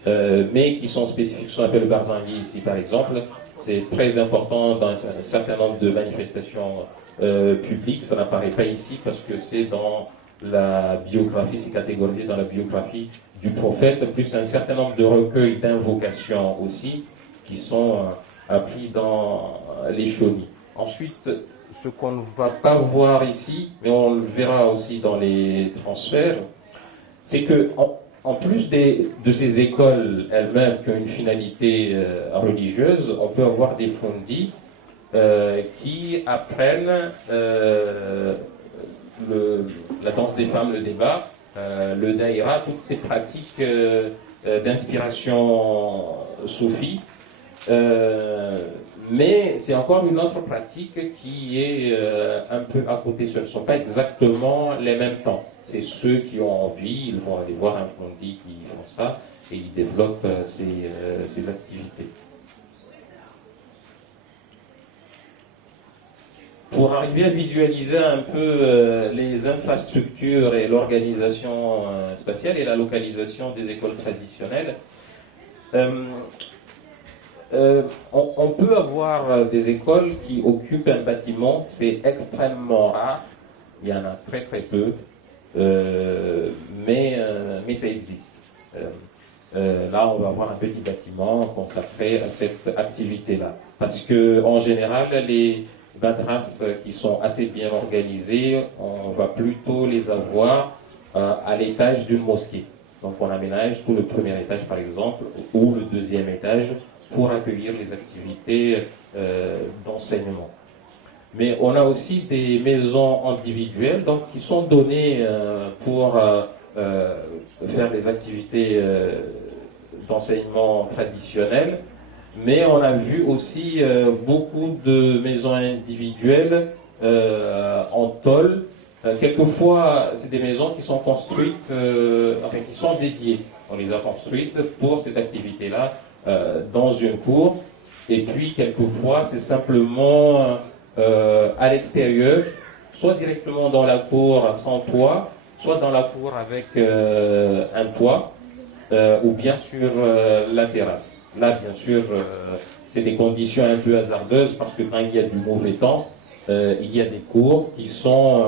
mais qui sont spécifiques, ce qu'on appelle le Barzangi ici, par exemple. C'est très important dans un certain nombre de manifestations publiques. Ça n'apparaît pas ici parce que c'est dans la biographie, c'est catégorisé dans la biographie du prophète, plus un certain nombre de recueils d'invocations aussi, qui sont appris dans les chonis. Ensuite, ce qu'on ne va pas voir ici, mais on le verra aussi dans les transferts, c'est que en plus de ces écoles elles-mêmes qui ont une finalité religieuse, on peut avoir des fondis qui apprennent la danse des femmes, le débat, le daïra, toutes ces pratiques d'inspiration soufie. Mais c'est encore une autre pratique qui est un peu à côté. Ce ne sont pas exactement les mêmes temps. C'est ceux qui ont envie, ils vont aller voir un fondi qui font ça et ils développent ces activités. Pour arriver à visualiser un peu les infrastructures et l'organisation spatiale et la localisation des écoles traditionnelles, on peut avoir des écoles qui occupent un bâtiment, c'est extrêmement rare, il y en a très très peu, mais ça existe. Là, on va avoir un petit bâtiment consacré à cette activité-là. Parce que en général, les madras qui sont assez bien organisés, on va plutôt les avoir à l'étage d'une mosquée. Donc on aménage tout le premier étage par exemple, ou le deuxième étage, pour accueillir les activités d'enseignement. Mais on a aussi des maisons individuelles donc, qui sont données pour faire des activités d'enseignement traditionnelles. Mais on a vu aussi beaucoup de maisons individuelles en tôle. Quelquefois, c'est des maisons qui sont construites, qui sont dédiées. On les a construites pour cette activité-là dans une cour. Et puis, quelquefois, c'est simplement à l'extérieur, soit directement dans la cour sans toit, soit dans la cour avec un toit, ou bien sur la terrasse. Là, bien sûr, c'est des conditions un peu hasardeuses parce que quand il y a du mauvais temps, il y a des cours qui sont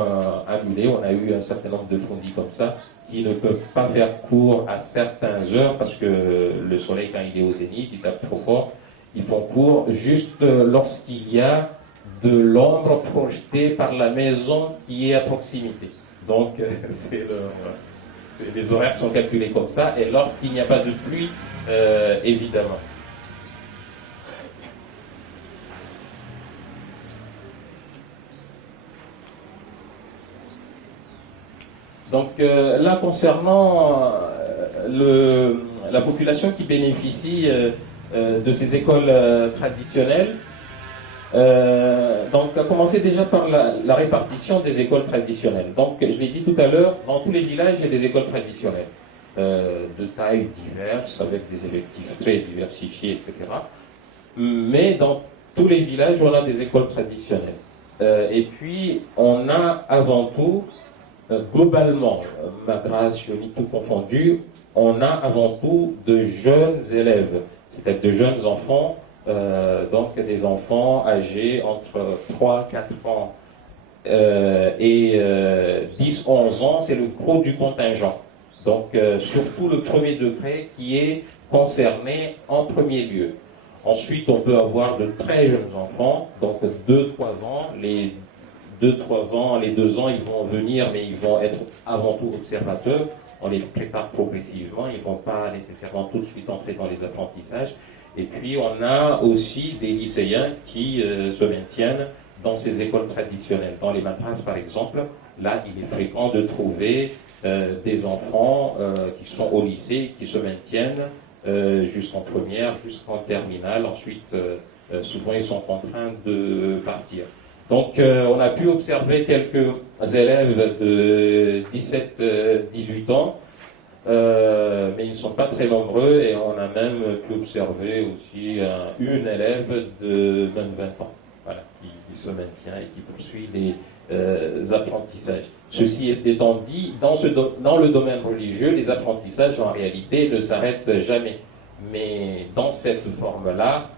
annulés. On a eu un certain nombre de fondis comme ça qui ne peuvent pas faire cours à certaines heures parce que le soleil, quand il est au zénith, il tape trop fort. Ils font cours juste lorsqu'il y a de l'ombre projetée par la maison qui est à proximité. Donc, les horaires sont calculés comme ça. Et lorsqu'il n'y a pas de pluie, évidemment. Donc là, concernant la population qui bénéficie de ces écoles traditionnelles, donc, à commencer déjà par la répartition des écoles traditionnelles. Donc, je l'ai dit tout à l'heure, dans tous les villages, il y a des écoles traditionnelles, de tailles diverses, avec des effectifs très diversifiés, etc. Mais dans tous les villages, on a des écoles traditionnelles. Et puis, on a avant tout, globalement, madras, choni, tout confondu, on a avant tout de jeunes élèves, c'est-à-dire de jeunes enfants, donc des enfants âgés entre 3-4 ans et 10-11 ans, c'est le gros du contingent. Donc surtout le premier degré qui est concerné en premier lieu. Ensuite, on peut avoir de très jeunes enfants, donc 2-3 ans, les 2-3 ans, les 2 ans, ils vont venir, mais ils vont être avant tout observateurs. On les prépare progressivement, ils ne vont pas nécessairement tout de suite entrer dans les apprentissages. Et puis, on a aussi des lycéens qui se maintiennent dans ces écoles traditionnelles. Dans les madrases, par exemple, là, il est fréquent de trouver des enfants qui sont au lycée, qui se maintiennent jusqu'en première, jusqu'en terminale. Ensuite, souvent, ils sont contraints de partir. Donc, on a pu observer quelques élèves de 17-18 ans, mais ils ne sont pas très nombreux, et on a même pu observer aussi une élève de même 20 ans, voilà, qui se maintient et qui poursuit les apprentissages. Ceci étant dit, dans le domaine religieux, les apprentissages en réalité ne s'arrêtent jamais. Mais dans cette forme-là,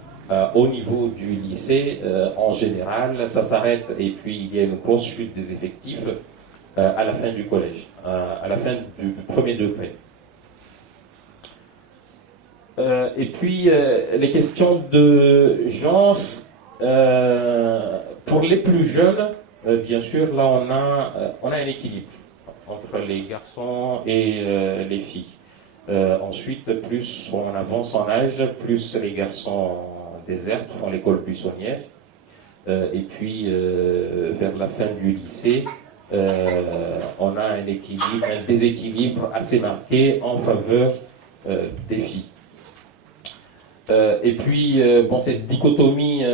au niveau du lycée, en général, ça s'arrête, et puis il y a une grosse chute des effectifs à la fin du collège, à la fin du premier degré. Et puis, les questions de genre, pour les plus jeunes, bien sûr, là on a un équilibre entre les garçons et les filles. Ensuite, plus on avance en âge, plus les garçons désertent, font l'école buissonnière. Et puis, vers la fin du lycée, on a un déséquilibre assez marqué en faveur des filles. Et puis, bon, cette dichotomie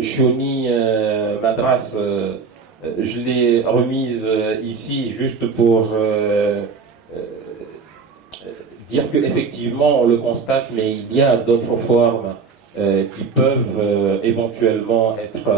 Chioni-Madras, je l'ai remise ici juste pour dire qu'effectivement, on le constate, mais il y a d'autres formes qui peuvent éventuellement être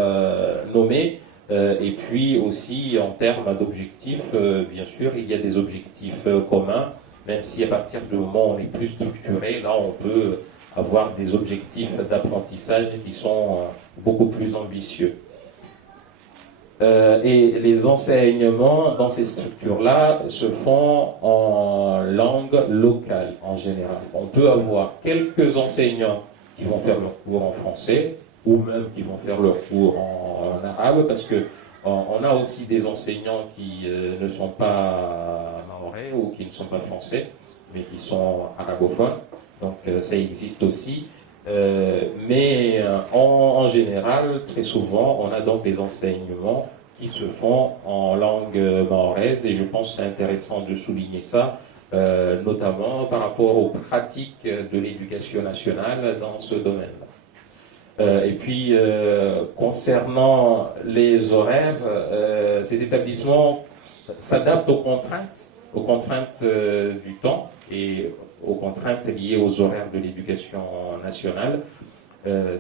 nommées. Et puis aussi, en termes d'objectifs, bien sûr, il y a des objectifs communs, même si à partir du moment où on est plus structuré, là, on peut avoir des objectifs d'apprentissage qui sont beaucoup plus ambitieux. Et les enseignements dans ces structures-là se font en langue locale en général. On peut avoir quelques enseignants qui vont faire leur cours en français, ou même qui vont faire leur cours en arabe, parce que on a aussi des enseignants qui ne sont pas mahorais ou qui ne sont pas français, mais qui sont arabophones. Donc ça existe aussi. Mais en général, très souvent, on a donc des enseignements qui se font en langue mahoraise, et je pense que c'est intéressant de souligner ça, notamment par rapport aux pratiques de l'éducation nationale dans ce domaine-là. Et puis, concernant les horaires, ces établissements s'adaptent aux contraintes du temps et aux contraintes liées aux horaires de l'éducation nationale.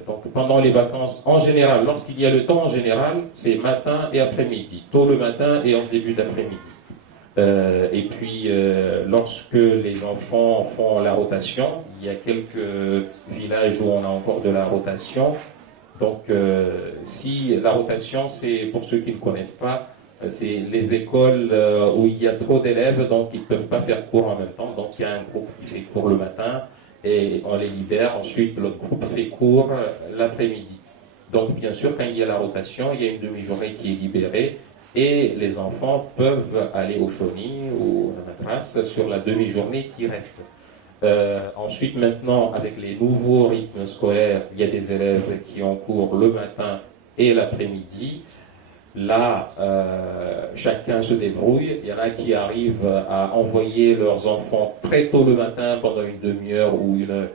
Donc pendant les vacances, en général, lorsqu'il y a le temps en général, c'est matin et après-midi, tôt le matin et en début d'après-midi. Et puis lorsque les enfants font la rotation, il y a quelques villages où on a encore de la rotation. Donc si la rotation, c'est, pour ceux qui ne connaissent pas, c'est les écoles où il y a trop d'élèves, donc ils ne peuvent pas faire cours en même temps. Donc il y a un groupe qui fait cours le matin et on les libère. Ensuite, l'autre groupe fait cours l'après-midi. Donc bien sûr, quand il y a la rotation, il y a une demi-journée qui est libérée et les enfants peuvent aller au Choni ou à la Madras sur la demi-journée qui reste. Ensuite, maintenant, avec les nouveaux rythmes scolaires, il y a des élèves qui ont cours le matin et l'après-midi. Là, chacun se débrouille. Il y en a qui arrivent à envoyer leurs enfants très tôt le matin, pendant une demi-heure ou une heure,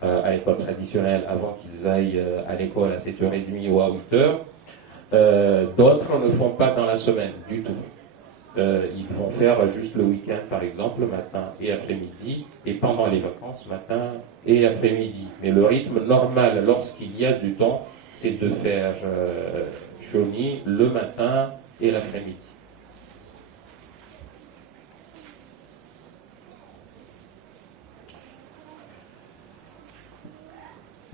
à l'école traditionnelle, avant qu'ils aillent à l'école à 7h30 ou à 8h. D'autres ne font pas dans la semaine du tout. Ils vont faire juste le week-end, par exemple, matin et après-midi, et pendant les vacances, matin et après-midi. Mais le rythme normal, lorsqu'il y a du temps, c'est de faire Choni le matin et l'après-midi.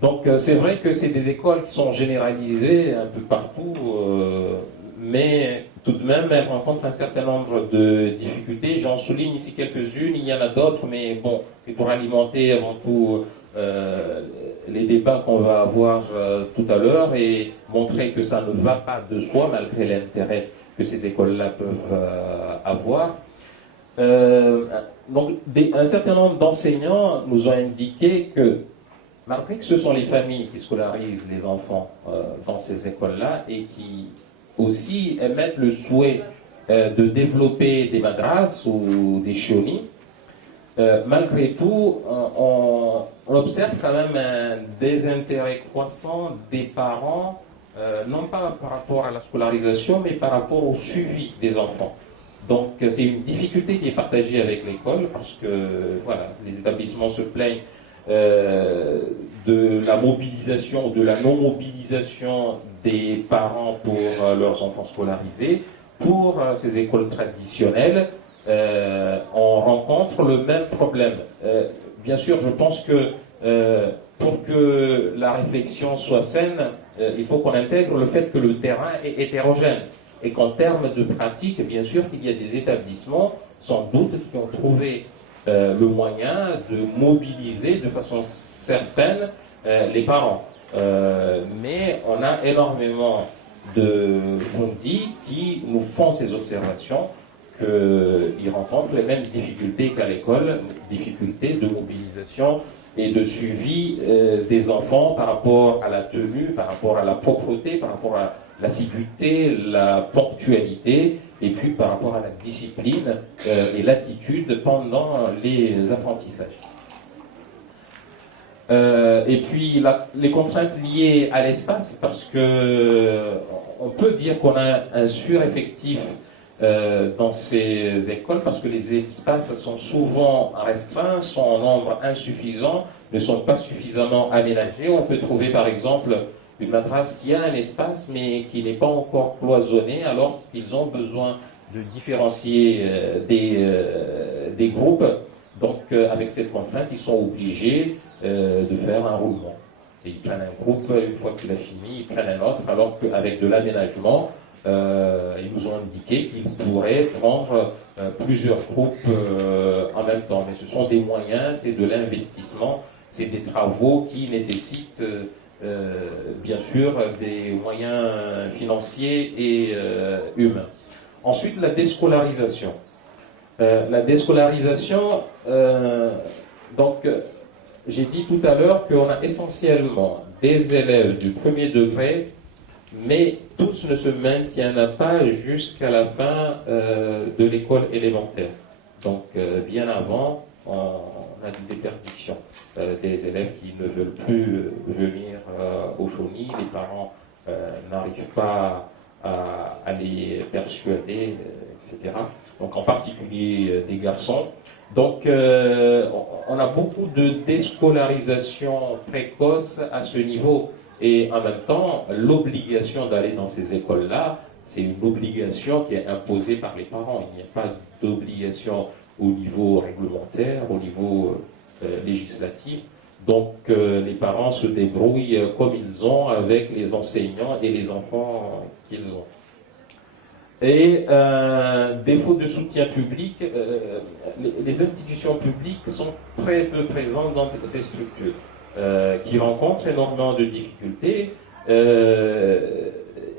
Donc c'est vrai que c'est des écoles qui sont généralisées un peu partout, mais tout de même elles rencontrent un certain nombre de difficultés. J'en souligne ici quelques-unes, il y en a d'autres, mais bon, c'est pour alimenter avant tout les débats qu'on va avoir tout à l'heure et montrer que ça ne va pas de soi malgré l'intérêt que ces écoles-là peuvent avoir. Donc, un certain nombre d'enseignants nous ont indiqué que, malgré que ce sont les familles qui scolarisent les enfants dans ces écoles-là et qui aussi émettent le souhait de développer des madras ou des shionis, malgré tout, on observe quand même un désintérêt croissant des parents, non pas par rapport à la scolarisation, mais par rapport au suivi des enfants. Donc c'est une difficulté qui est partagée avec l'école parce que voilà, les établissements se plaignent de la mobilisation ou de la non-mobilisation des parents pour leurs enfants scolarisés. Pour ces écoles traditionnelles, on rencontre le même problème. Bien sûr, je pense que pour que la réflexion soit saine, il faut qu'on intègre le fait que le terrain est hétérogène et qu'en termes de pratique, bien sûr qu'il y a des établissements, sans doute, qui ont trouvé le moyen de mobiliser de façon certaine les parents. Mais on a énormément de fondis qui nous font ces observations qu'ils rencontrent les mêmes difficultés qu'à l'école, difficultés de mobilisation et de suivi des enfants par rapport à la tenue, par rapport à la propreté, par rapport à l'assiduité, la ponctualité, et puis par rapport à la discipline et l'attitude pendant les apprentissages. Et puis les contraintes liées à l'espace, parce que on peut dire qu'on a un sureffectif dans ces écoles, parce que les espaces sont souvent restreints, sont en nombre insuffisant, ne sont pas suffisamment aménagés. On peut trouver par exemple une madras qui a un espace mais qui n'est pas encore cloisonné, alors qu'ils ont besoin de différencier des groupes. Donc avec cette contrainte, ils sont obligés de faire un roulement. Et ils prennent un groupe, une fois qu'il a fini, ils prennent un autre, alors qu'avec de l'aménagement, ils nous ont indiqué qu'ils pourraient prendre plusieurs groupes en même temps. Mais ce sont des moyens, c'est de l'investissement, c'est des travaux qui nécessitent bien sûr des moyens financiers et humains. Ensuite, la déscolarisation. La déscolarisation, donc j'ai dit tout à l'heure qu'on a essentiellement des élèves du premier degré, mais tous ne se maintiennent pas jusqu'à la fin de l'école élémentaire. Donc bien avant, on a des déperditions, des élèves qui ne veulent plus venir au Choni, les parents n'arrivent pas à les persuader, etc. Donc en particulier des garçons. Donc on a beaucoup de déscolarisation précoce à ce niveau. Et en même temps, l'obligation d'aller dans ces écoles-là, c'est une obligation qui est imposée par les parents. Il n'y a pas d'obligation au niveau réglementaire, au niveau législatif. Donc les parents se débrouillent comme ils ont avec les enseignants et les enfants qu'ils ont. Et défaut de soutien public, les institutions publiques sont très peu présentes dans ces structures, qui rencontrent énormément de difficultés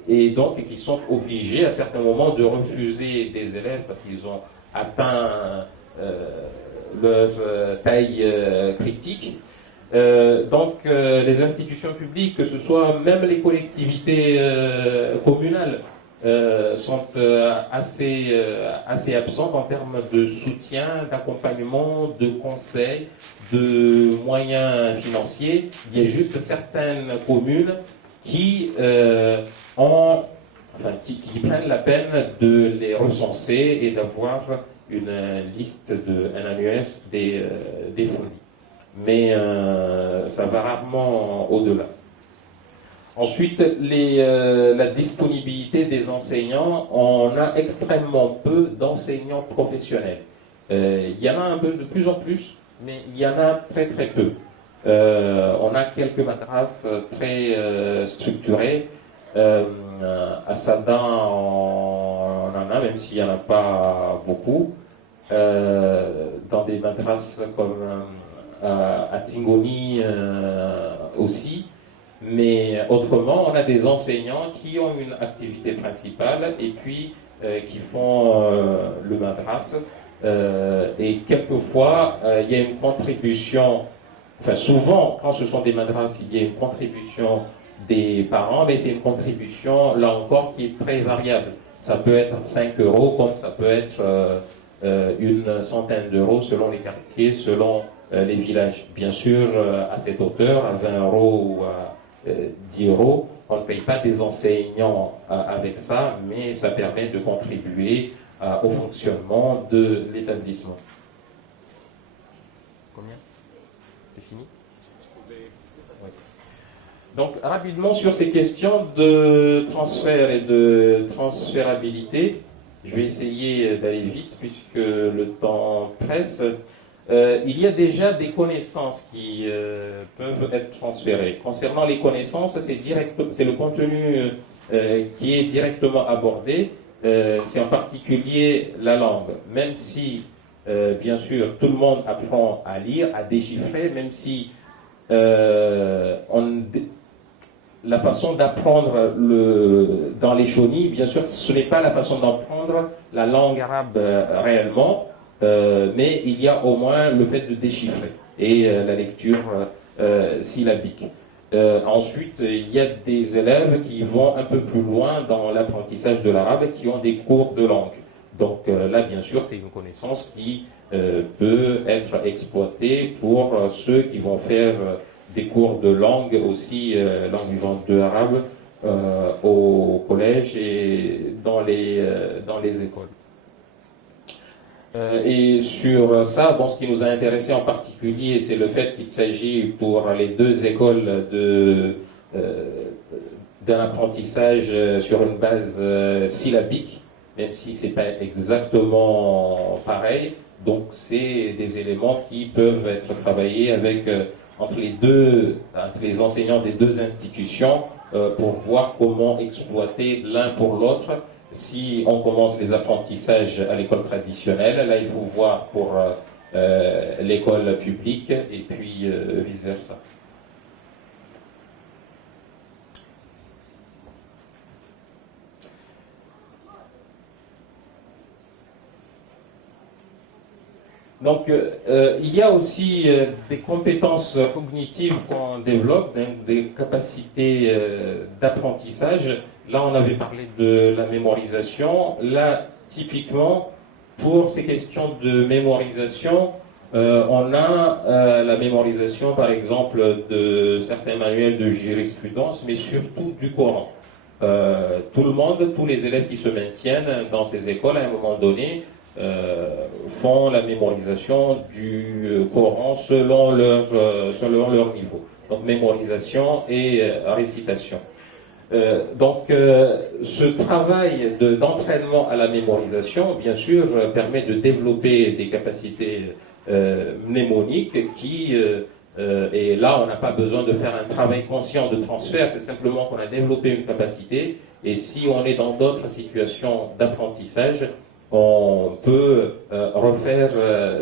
et donc qui sont obligés à certains moments de refuser des élèves parce qu'ils ont atteint leur taille critique. Donc les institutions publiques, que ce soit même les collectivités communales, sont assez absentes en termes de soutien, d'accompagnement, de conseils, de moyens financiers. Il y a juste certaines communes qui prennent la peine de les recenser et d'avoir une liste, un annuaire des fondis. Mais ça va rarement au-delà. Ensuite, la disponibilité des enseignants, on a extrêmement peu d'enseignants professionnels. Il y en a un peu de plus en plus, mais il y en a très très peu. On a quelques madras très structurés. À Sada, on en a, même s'il n'y en a pas beaucoup. Dans des madras comme à Tsingoni aussi. Mais autrement, on a des enseignants qui ont une activité principale et puis qui font le madras. Et quelquefois, il y a une contribution, enfin souvent, quand ce sont des madras, il y a une contribution des parents, mais c'est une contribution, là encore, qui est très variable. Ça peut être 5 euros, comme ça peut être une centaine d'euros selon les quartiers, selon les villages. Bien sûr, à cette hauteur, à 20 euros ou à 10 euros, on ne paye pas des enseignants avec ça, mais ça permet de contribuer au fonctionnement de l'établissement. Combien? C'est fini? Oui. Donc, rapidement sur ces questions de transfert et de transférabilité, je vais essayer d'aller vite puisque le temps presse. Il y a déjà des connaissances qui peuvent être transférées. Concernant les connaissances, c'est le contenu qui est directement abordé. C'est en particulier la langue. Même si, bien sûr, tout le monde apprend à lire, à déchiffrer, même si la façon d'apprendre dans les chaunis, bien sûr, ce n'est pas la façon d'apprendre la langue arabe réellement. Mais il y a au moins le fait de déchiffrer et la lecture syllabique. Ensuite, il y a des élèves qui vont un peu plus loin dans l'apprentissage de l'arabe, qui ont des cours de langue. Donc là, bien sûr, c'est une connaissance qui peut être exploitée pour ceux qui vont faire des cours de langue aussi, langue vivante de l'arabe, au collège et dans les écoles. Et sur ça, bon, ce qui nous a intéressé en particulier, c'est le fait qu'il s'agit pour les deux écoles d'un apprentissage sur une base syllabique, même si c'est pas exactement pareil. Donc, c'est des éléments qui peuvent être travaillés avec entre les enseignants des deux institutions pour voir comment exploiter l'un pour l'autre. Si on commence les apprentissages à l'école traditionnelle, là il faut voir pour l'école publique et puis vice-versa. Donc il y a aussi des compétences cognitives qu'on développe, des capacités d'apprentissage. Là, on avait parlé de la mémorisation. Là, typiquement, pour ces questions de mémorisation, on a la mémorisation, par exemple, de certains manuels de jurisprudence, mais surtout du Coran. Tout le monde, tous les élèves qui se maintiennent dans ces écoles, à un moment donné, font la mémorisation du Coran selon leur niveau. Donc, mémorisation et récitation. Donc, ce travail d'entraînement à la mémorisation, bien sûr, permet de développer des capacités mnémoniques qui, et là, on n'a pas besoin de faire un travail conscient de transfert, c'est simplement qu'on a développé une capacité, et si on est dans d'autres situations d'apprentissage, on peut refaire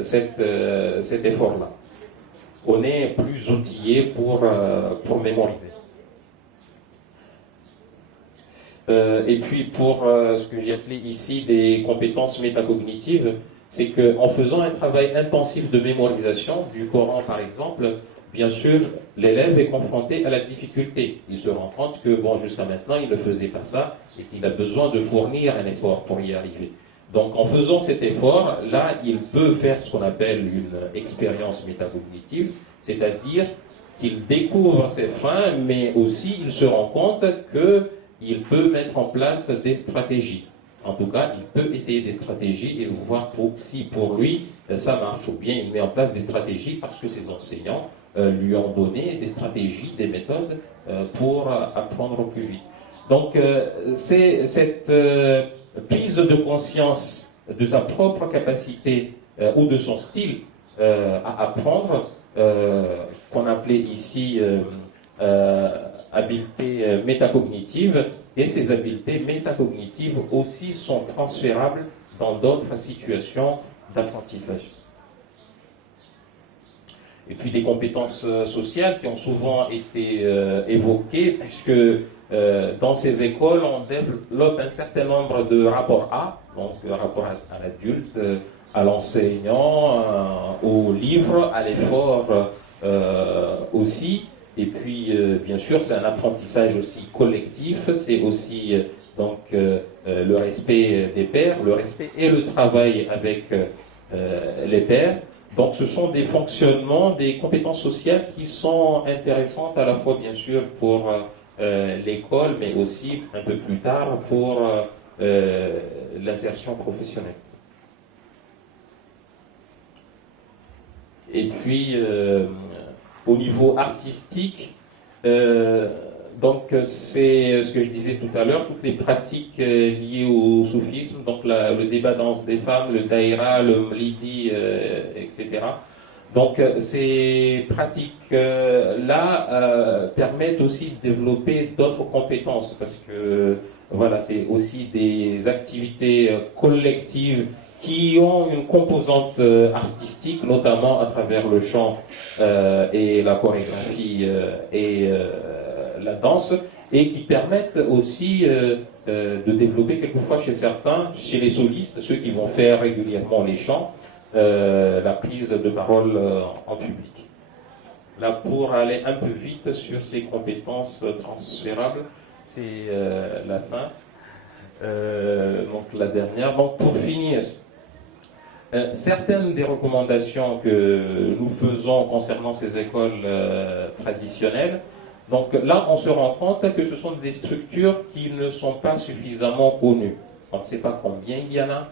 cet effort-là. On est plus outillé pour mémoriser. Et puis pour ce que j'ai appelé ici des compétences métacognitives, c'est qu'en faisant un travail intensif de mémorisation du Coran par exemple, bien sûr l'élève est confronté à la difficulté. Il se rend compte que bon, jusqu'à maintenant il ne faisait pas ça et qu'il a besoin de fournir un effort pour y arriver. Donc en faisant cet effort, là il peut faire ce qu'on appelle une expérience métacognitive, c'est-à-dire qu'il découvre ses freins, mais aussi il se rend compte que il peut mettre en place des stratégies. En tout cas, il peut essayer des stratégies et voir si pour lui ça marche, ou bien il met en place des stratégies parce que ses enseignants lui ont donné des stratégies, des méthodes pour apprendre plus vite. Donc, c'est cette prise de conscience de sa propre capacité ou de son style à apprendre, qu'on appelait ici habiletés métacognitives, et ces habiletés métacognitives aussi sont transférables dans d'autres situations d'apprentissage. Et puis des compétences sociales qui ont souvent été évoquées, puisque dans ces écoles, on développe un certain nombre de rapports A, donc rapport à l'adulte, à l'enseignant, au livre, à l'effort aussi. Et puis, bien sûr, c'est un apprentissage aussi collectif, c'est aussi donc le respect des pairs, le respect et le travail avec les pairs. Donc ce sont des fonctionnements, des compétences sociales qui sont intéressantes à la fois bien sûr pour l'école, mais aussi un peu plus tard pour l'insertion professionnelle. Et puis au niveau artistique, donc c'est ce que je disais tout à l'heure, toutes les pratiques liées au soufisme, donc le débat danse des femmes, le daïra, le mlidi, etc. Donc ces pratiques-là permettent aussi de développer d'autres compétences, parce que voilà, c'est aussi des activités collectives qui ont une composante artistique, notamment à travers le chant et la chorégraphie et la danse, et qui permettent aussi de développer quelquefois chez certains, chez les solistes, ceux qui vont faire régulièrement les chants, la prise de parole en public. Là, pour aller un peu vite sur ces compétences transférables, c'est la fin. Donc la dernière. Donc pour finir, certaines des recommandations que nous faisons concernant ces écoles traditionnelles, donc là on se rend compte que ce sont des structures qui ne sont pas suffisamment connues. On ne sait pas combien il y en a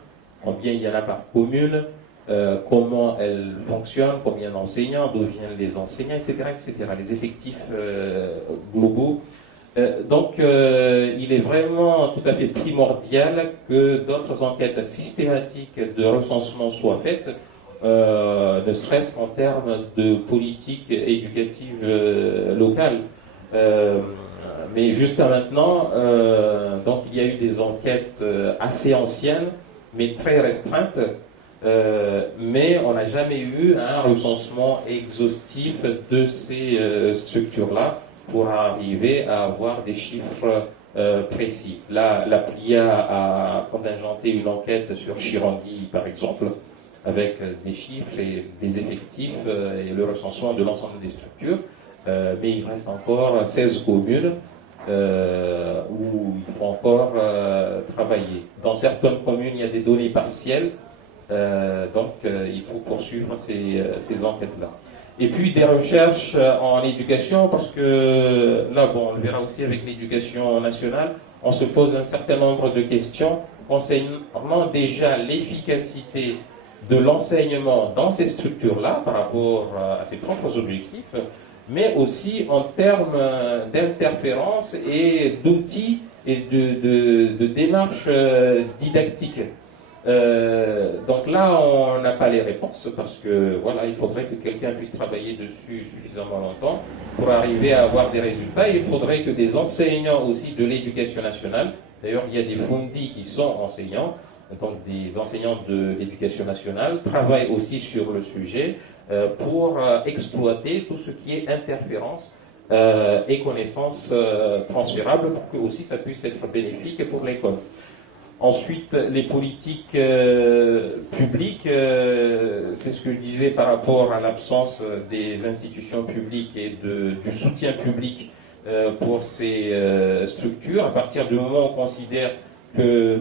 par commune, comment elles fonctionnent, combien d'enseignants, d'où viennent les enseignants, etc., etc., les effectifs globaux. Donc il est vraiment tout à fait primordial que d'autres enquêtes systématiques de recensement soient faites, ne serait-ce qu'en termes de politique éducative locale. Mais jusqu'à maintenant, donc il y a eu des enquêtes assez anciennes, mais très restreintes, mais on n'a jamais eu un recensement exhaustif de ces structures-là pour arriver à avoir des chiffres précis. Là, la PLIA a contingenté une enquête sur Chirangui, par exemple, avec des chiffres et des effectifs et le recensement de l'ensemble des structures, mais il reste encore 16 communes où il faut encore travailler. Dans certaines communes, il y a des données partielles, donc il faut poursuivre ces enquêtes-là. Et puis des recherches en éducation, parce que là, bon, on le verra aussi avec l'éducation nationale, on se pose un certain nombre de questions concernant déjà l'efficacité de l'enseignement dans ces structures-là par rapport à ses propres objectifs, mais aussi en termes d'interférence et d'outils et de démarches didactiques. Donc là, on n'a pas les réponses parce que voilà, il faudrait que quelqu'un puisse travailler dessus suffisamment longtemps pour arriver à avoir des résultats. Il faudrait que des enseignants aussi de l'éducation nationale, d'ailleurs il y a des fundis qui sont enseignants, donc des enseignants de l'éducation nationale, travaillent aussi sur le sujet pour exploiter tout ce qui est interférence et connaissances transférables pour que aussi ça puisse être bénéfique pour l'école. Ensuite, les politiques publiques, c'est ce que je disais par rapport à l'absence des institutions publiques et du soutien public pour ces structures. À partir du moment où on considère que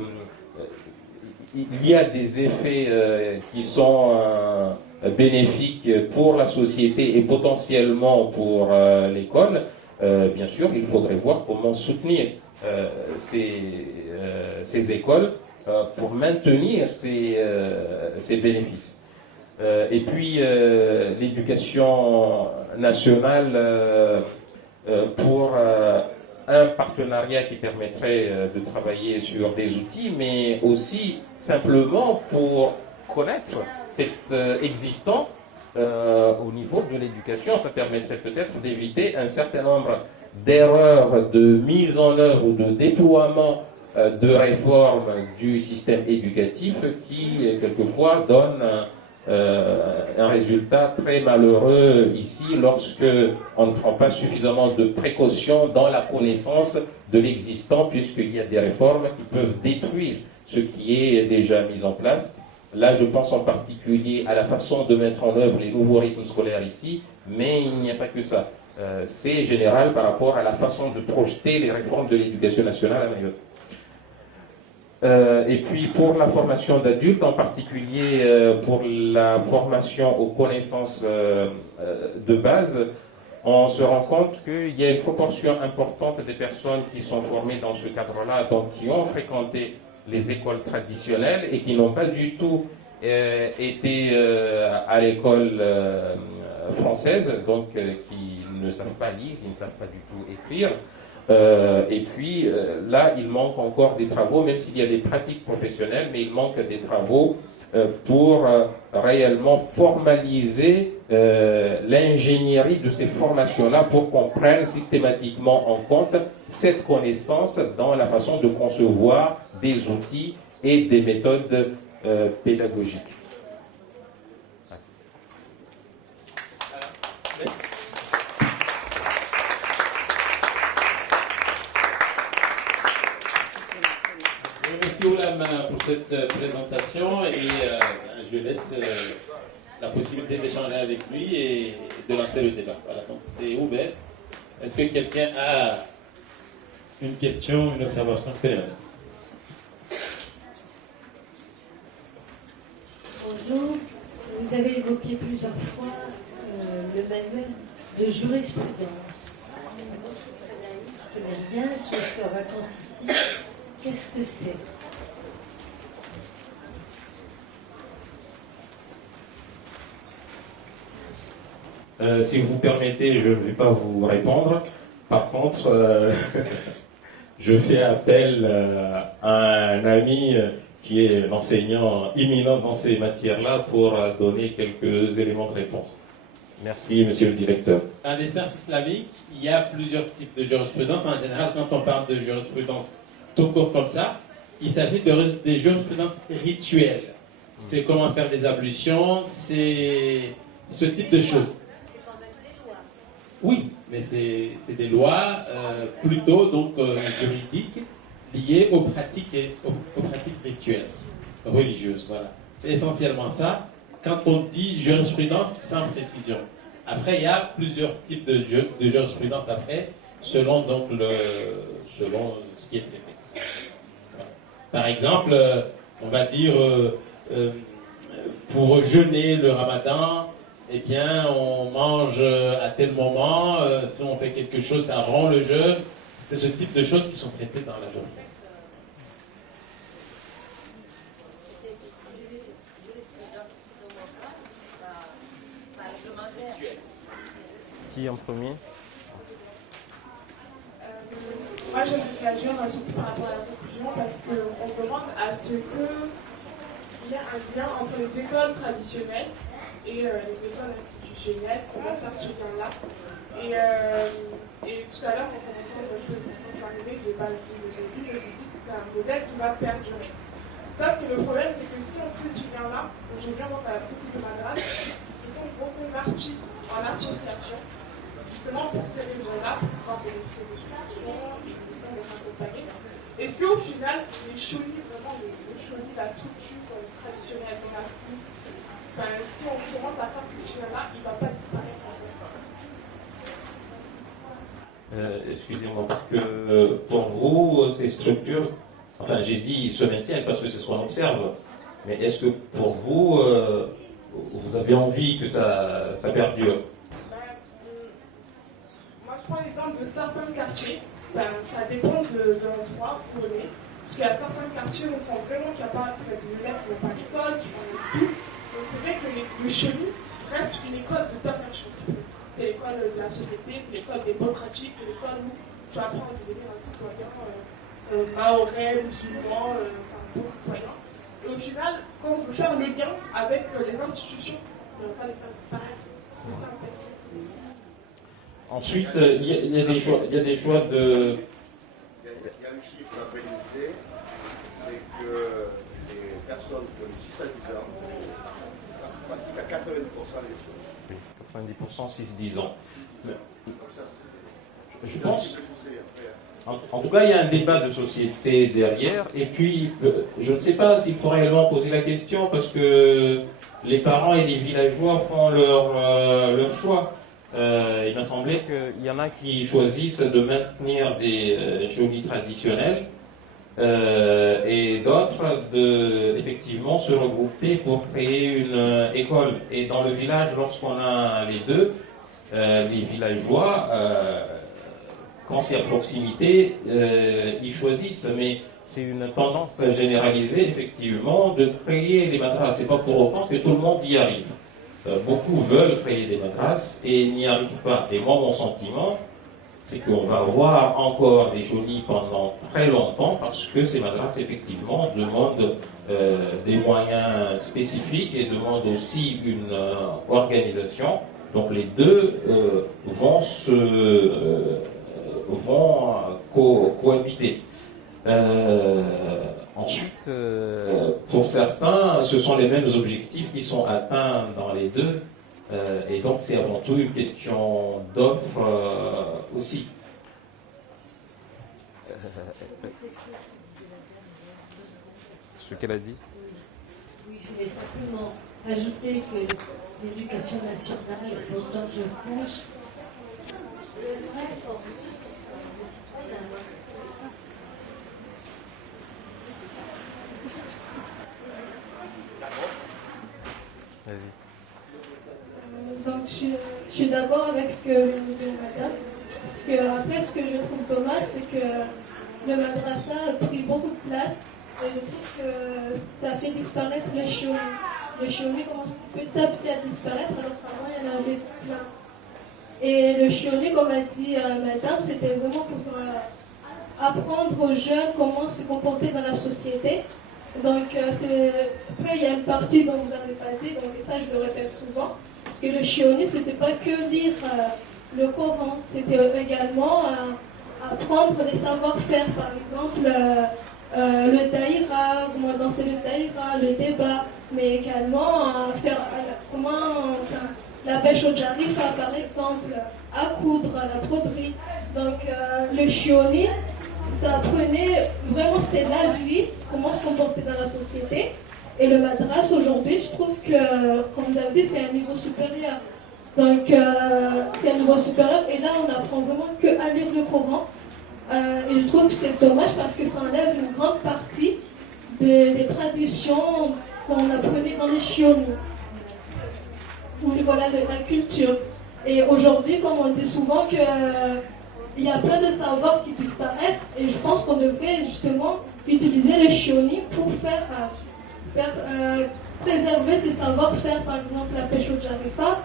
il y a des effets qui sont bénéfiques pour la société et potentiellement pour l'école, bien sûr, il faudrait voir comment soutenir ces écoles pour maintenir ces bénéfices. Et puis l'éducation nationale pour un partenariat qui permettrait de travailler sur des outils, mais aussi simplement pour connaître cet existant au niveau de l'éducation. Ça permettrait peut-être d'éviter un certain nombre d'erreurs de mise en œuvre ou de déploiement de réforme du système éducatif qui, quelquefois, donnent un résultat très malheureux ici lorsque on ne prend pas suffisamment de précautions dans la connaissance de l'existant, puisqu'il y a des réformes qui peuvent détruire ce qui est déjà mis en place. Là, je pense en particulier à la façon de mettre en œuvre les nouveaux rythmes scolaires ici, mais il n'y a pas que ça. C'est général par rapport à la façon de projeter les réformes de l'éducation nationale à Mayotte. Et puis pour la formation d'adultes, en particulier pour la formation aux connaissances de base, on se rend compte qu'il y a une proportion importante des personnes qui sont formées dans ce cadre-là, donc qui ont fréquenté les écoles traditionnelles et qui n'ont pas du tout été à l'école française, donc qui ne savent pas lire, qui ne savent pas du tout écrire. Et puis là, il manque encore des travaux, même s'il y a des pratiques professionnelles, mais il manque des travaux pour réellement formaliser l'ingénierie de ces formations-là pour qu'on prenne systématiquement en compte cette connaissance dans la façon de concevoir des outils et des méthodes pédagogiques. Merci Oulam pour cette présentation et je laisse la possibilité d'échanger avec lui et de lancer le débat. Voilà, donc c'est ouvert. Est-ce que quelqu'un a une question, une observation? Bonjour, vous avez évoqué plusieurs fois le manuel de jurisprudence. Moi, je connais rien, je suis en vacances ici. Qu'est-ce que c'est? Si vous permettez, je ne vais pas vous répondre. Par contre, je fais appel à un ami qui est l'enseignant imminent dans ces matières-là pour donner quelques éléments de réponse. Merci, monsieur le directeur. Dans les sciences islamiques, il y a plusieurs types de jurisprudence. En général, quand on parle de jurisprudence tout court comme ça, il s'agit de jurisprudences rituelles. C'est comment faire des ablutions, c'est ce type de choses. C'est quand même des lois. Oui, mais c'est des lois plutôt donc juridiques liées aux pratiques rituelles, religieuses. Voilà. C'est essentiellement ça. Quand on dit jurisprudence, sans précision. Après, il y a plusieurs types de jurisprudence après, selon donc selon ce qui est traité. Voilà. Par exemple, on va dire pour jeûner le Ramadan, eh bien, on mange à tel moment. Si on fait quelque chose, ça rend le jeûne. C'est ce type de choses qui sont traitées dans la journée. Qui en premier? Moi, je vais réagir surtout par rapport à la conclusion parce qu'on demande à ce qu'il y ait un lien entre les écoles traditionnelles et les écoles institutionnelles. On va faire ce lien-là. Et tout à l'heure, en commençant quand je suis arrivée, je n'ai pas vu aujourd'hui, mais je dis que c'est un modèle qui va perdurer. Sauf que le problème, c'est que si on fait ce lien-là, je viens voir la petite de madrase, ils se sont reconvertis en association. Justement pour ces raisons-là, pour pouvoir bénéficier de solutions et sans être accompagnés. Est-ce qu'au final, les cholis, vraiment le cholis, la structure traditionnelle qu'on a plus, enfin, si on commence à faire ce lien-là, il ne va pas disparaître en fait? Excusez-moi, parce que pour vous, ces structures, enfin j'ai dit se maintiennent parce que c'est ce qu'on observe, mais est-ce que pour vous, vous avez envie que ça perdure? Je prends l'exemple de certains quartiers, ça dépend de l'endroit où on est, parce qu'il y a certains quartiers où on sent vraiment qu'il n'y a pas des élèves qui vont pas à l'école, qui vont à tout. Donc c'est vrai que le chelou reste une école de tas de choses. C'est l'école de la société, c'est l'école des bonnes pratiques, c'est l'école où tu apprends à devenir un citoyen mahorais, musulman, bon citoyen. Et au final, quand on veut faire le lien avec les institutions, on ne va pas les faire disparaître. C'est ça en fait. Ensuite, il y a des choix, de... Il y a un chiffre après le lycée, c'est que les personnes qui ont 6 à 10 ans pratique à 90% les choses. 90%, 6-10 ans. Donc ça, Je pense. c'est après. En tout cas, il y a un débat de société derrière. Et puis, je ne sais pas s'il faut réellement poser la question parce que les parents et les villageois font leur choix. Il m'a semblé qu'il y en a qui choisissent de maintenir des chionis traditionnels et d'autres effectivement se regrouper pour créer une école. Et dans le village, lorsqu'on a les deux, les villageois, quand c'est à proximité, ils choisissent, mais c'est une tendance généralisée, effectivement, de créer des madrasas. C'est pas pour autant que tout le monde y arrive. Beaucoup veulent créer des madrasas et n'y arrivent pas. Et moi, mon sentiment, c'est qu'on va avoir encore des chionis pendant très longtemps parce que ces madrasas, effectivement, demandent des moyens spécifiques et demandent aussi une organisation. Donc les deux vont cohabiter. Ensuite, pour certains, ce sont les mêmes objectifs qui sont atteints dans les deux, et donc c'est avant tout une question d'offre aussi. Ce qu'elle a dit. Oui, je voulais simplement ajouter que l'éducation nationale, autant que je sache, devrait former les citoyens. Vas-y. Donc je suis d'accord avec ce que vient de dire madame. Parce que après ce que je trouve dommage, c'est que le madrasa a pris beaucoup de place et je trouve que ça fait disparaître les chionis. Les chionis commencent petit à petit à disparaître alors qu'avant il y en avait plein. Et le chioni, comme a dit madame, c'était vraiment pour apprendre aux jeunes comment se comporter dans la société. Donc après il y a une partie dont vous n'avez pas dit, donc ça je le répète souvent. Parce que le chioni, c'était pas que lire le Coran, c'était également apprendre des savoir-faire, par exemple le daïra, comment danser le daïra, le débat, mais également faire comment la pêche au jarifa, par exemple, à coudre, la broderie. Donc le chioni, ça apprenait vraiment, c'était la vie, comment se comporter dans la société. Et le madras aujourd'hui, je trouve que, comme vous avez dit, c'est un niveau supérieur. Donc, c'est un niveau supérieur. Et là, on apprend vraiment qu'à lire le Coran. Et je trouve que c'est dommage parce que ça enlève une grande partie des traditions qu'on apprenait dans les chionis. Voilà, de la culture. Et aujourd'hui, comme on dit souvent, il y a plein de savoirs qui disparaissent. Et je pense qu'on devrait justement utiliser les chionis pour préserver ces savoir-faire, par exemple la pêche au jarifa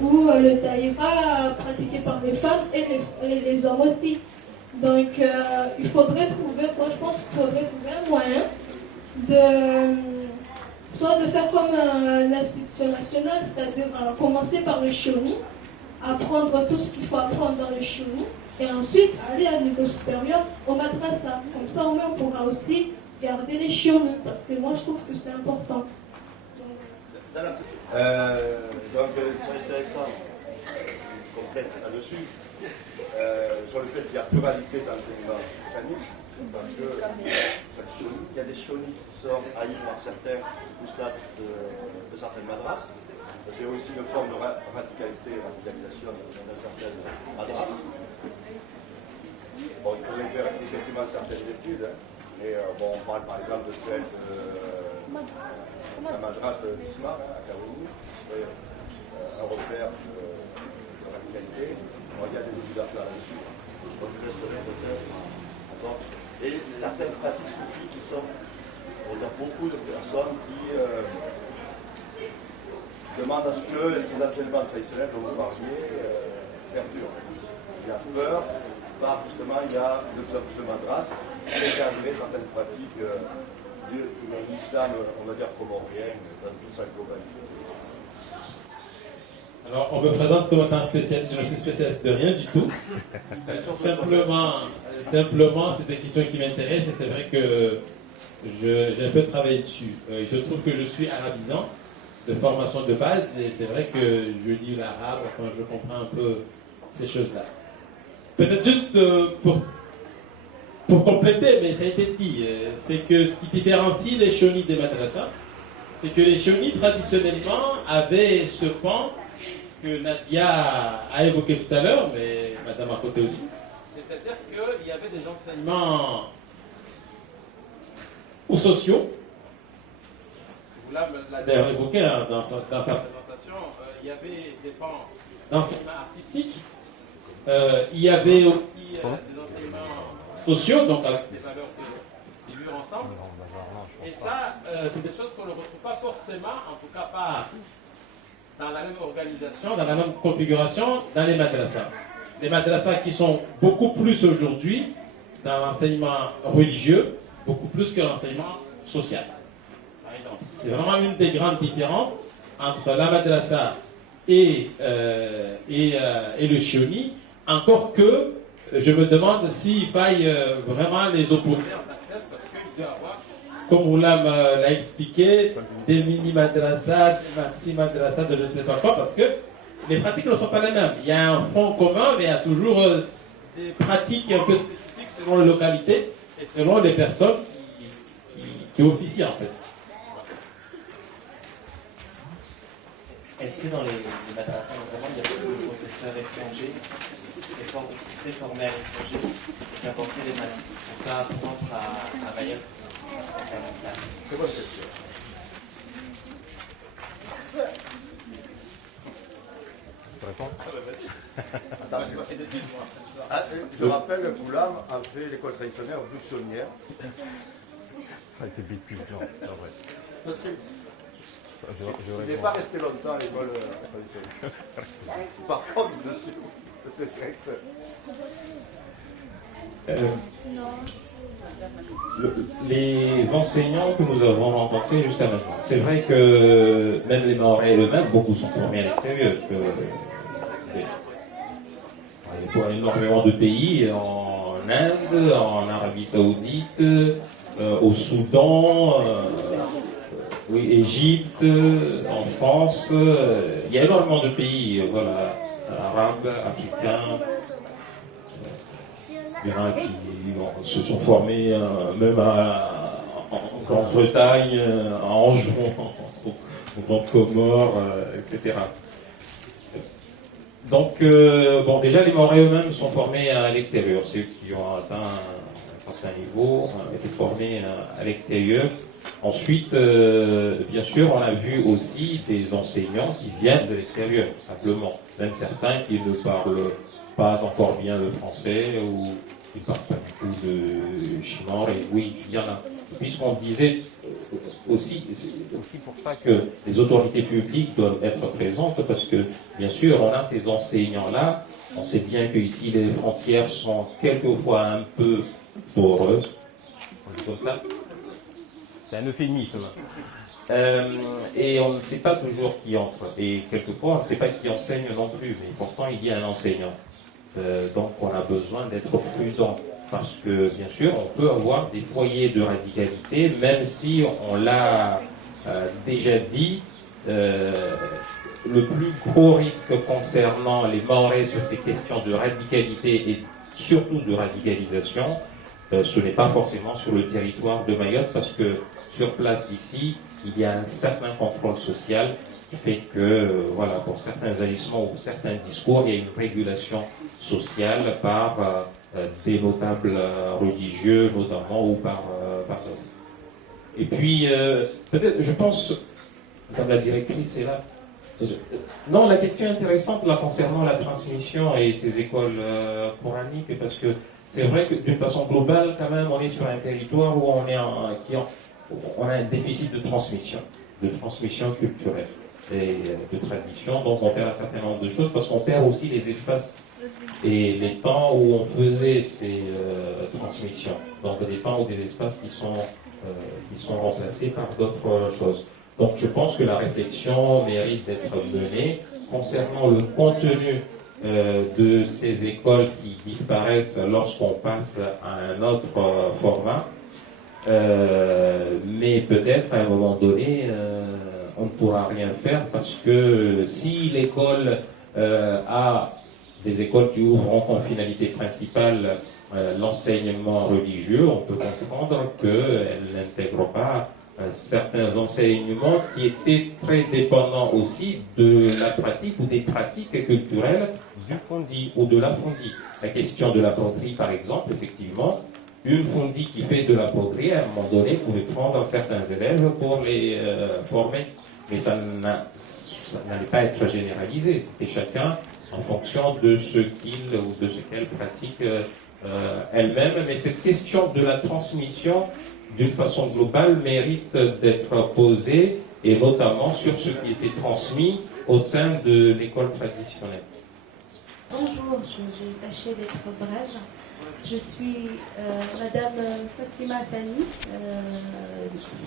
ou le daïra pratiqué par les femmes et les hommes aussi. Donc il faudrait trouver, moi je pense qu'il faudrait trouver un moyen soit de faire comme l'institution nationale, c'est-à-dire commencer par le chioni, apprendre tout ce qu'il faut apprendre dans le chioni et ensuite aller à un niveau supérieur au madrasa. Comme ça au moins on pourra aussi garder les chionis, parce que moi je trouve que c'est important. Donc c'est intéressant, complète là-dessus, sur le fait qu'il y a pluralité dans l'enseignement islamique, parce que il y a des chionis qui sont haïs par certains oustats de certaines madras. C'est aussi une forme de radicalisation dans certaines madras. Bon, il faudrait faire effectivement certaines études, hein. Et bon, on parle par exemple de celle de la madras d'Isma à Kaouni, un repère de radicalité. Bon, il y a des études à faire là-dessus. Donc je laisserai peut-être. Et certaines pratiques soufis qui sont, il y a beaucoup de personnes qui demandent à ce que ces enseignements traditionnels dont vous parliez perdurent. Il y a peur, justement, il y a de plus en plus de madras qui interdirait certaines pratiques de l'islam, on va dire, comorien, dans toute sa globalité. Alors, on me présente comme étant spécialiste, je ne suis spécialiste de rien du tout. Simplement, c'est des questions qui m'intéressent et c'est vrai que j'ai un peu travaillé dessus. Je trouve que je suis arabisant de formation de base, et c'est vrai que je lis l'arabe, enfin je comprends un peu ces choses-là. Peut-être juste pour compléter, mais ça a été dit, c'est que ce qui différencie les chonis des madrasas, c'est que les chonis traditionnellement avaient ce pan que Nadia a évoqué tout à l'heure, mais Madame à côté aussi, c'est-à-dire qu'il y avait des enseignements ou sociaux. Vous l'avez évoqué dans sa présentation, il y avait des pans d'enseignement artistique, il y avait aussi des enseignements sociaux, donc avec des valeurs de vivre ensemble. Et ça, c'est des choses qu'on ne retrouve pas forcément, en tout cas pas dans la même organisation, dans la même configuration, dans les madrasas. Les madrasas qui sont beaucoup plus aujourd'hui dans l'enseignement religieux, beaucoup plus que l'enseignement social. Par exemple, c'est vraiment une des grandes différences entre la madrasa et le chioni, encore que je me demande s'il faille vraiment les opposer en tant que tel, parce qu'il doit y avoir, comme Oulam l'a expliqué, des mini-madrasas, des maxi-madrasas de je ne sais pas quoi, parce que les pratiques ne sont pas les mêmes. Il y a un fond commun, mais il y a toujours des pratiques un peu spécifiques selon les localités et selon les personnes qui officient en fait. Est-ce que dans les madrasas, notamment, il y a beaucoup de professeurs étrangers qui seraient formés à l'étranger, qui apportent les pratiques qui ne sont pas propres à Mayotte, à l'islam? C'est bonne question. Je réponds. Attends, je rappelle que Goulam a fait l'école traditionnelle buissonnière. Ça a été bêtise, non, c'est pas vrai. Parce qu'il Je n'est pas resté longtemps à l'école traditionnelle. Par contre, monsieur le directeur. Les enseignants que nous avons rencontrés jusqu'à maintenant, c'est vrai que même les Mahorais eux-mêmes, beaucoup sont formés à l'extérieur. Il y a énormément de pays, en Inde, en Arabie Saoudite, au Soudan, oui, Égypte, en France. Il y a énormément de pays, voilà, arabes, africains. Il y en a qui se sont formés même en Grande-Bretagne, à Anjou, aux Grandes Comores, etc. Donc, bon, déjà, les Mahorais eux-mêmes sont formés à l'extérieur. Ceux qui ont atteint un certain niveau ont été formés à l'extérieur. Ensuite, bien sûr, on a vu aussi des enseignants qui viennent de l'extérieur, simplement. Même certains qui ne parlent pas encore bien le français ou qui ne parlent pas du tout de chinois. Et oui, il y en a. Puisqu'on disait aussi, c'est aussi pour ça que les autorités publiques doivent être présentes, parce que, bien sûr, on a ces enseignants-là. On sait bien qu'ici, les frontières sont quelquefois un peu poreuses. On dit comme ça. C'est un euphémisme. Et on ne sait pas toujours qui entre. Et quelquefois, on ne sait pas qui enseigne non plus. Mais pourtant, il y a un enseignant. Donc, on a besoin d'être prudent. Parce que, bien sûr, on peut avoir des foyers de radicalité, même si on l'a déjà dit, le plus gros risque concernant les Mahorais sur ces questions de radicalité et surtout de radicalisation, ce n'est pas forcément sur le territoire de Mayotte, parce que sur place ici, il y a un certain contrôle social qui fait que, voilà, pour certains agissements ou certains discours, il y a une régulation sociale par des notables religieux, notamment, ou par et puis, peut-être, je pense, Madame la directrice est là. Non, la question intéressante là concernant la transmission et ces écoles coraniques, parce que c'est vrai que d'une façon globale, quand même, on est sur un territoire où on a un déficit de transmission culturelle et de tradition. Donc on perd un certain nombre de choses parce qu'on perd aussi les espaces et les temps où on faisait ces transmissions. Donc des temps ou des espaces qui sont remplacés par d'autres choses. Donc je pense que la réflexion mérite d'être menée concernant le contenu de ces écoles qui disparaissent lorsqu'on passe à un autre format. Mais peut-être à un moment donné, on ne pourra rien faire parce que si l'école a des écoles qui ouvrent comme finalité principale l'enseignement religieux, on peut comprendre qu'elles n'intègrent pas certains enseignements qui étaient très dépendants aussi de la pratique ou des pratiques culturelles du fondi ou de la fondi. La question de la broderie, par exemple, effectivement, une fondi qui fait de la broderie, à un moment donné, pouvait prendre certains élèves pour les former. Mais ça n'allait pas être généralisé. C'était chacun en fonction de ce qu'il ou de ce qu'elle pratique elle-même. Mais cette question de la transmission, d'une façon globale, mérite d'être posée, et notamment sur ce qui était transmis au sein de l'école traditionnelle. Bonjour, je vais tâcher d'être brève. Je suis Madame Fatima Sani,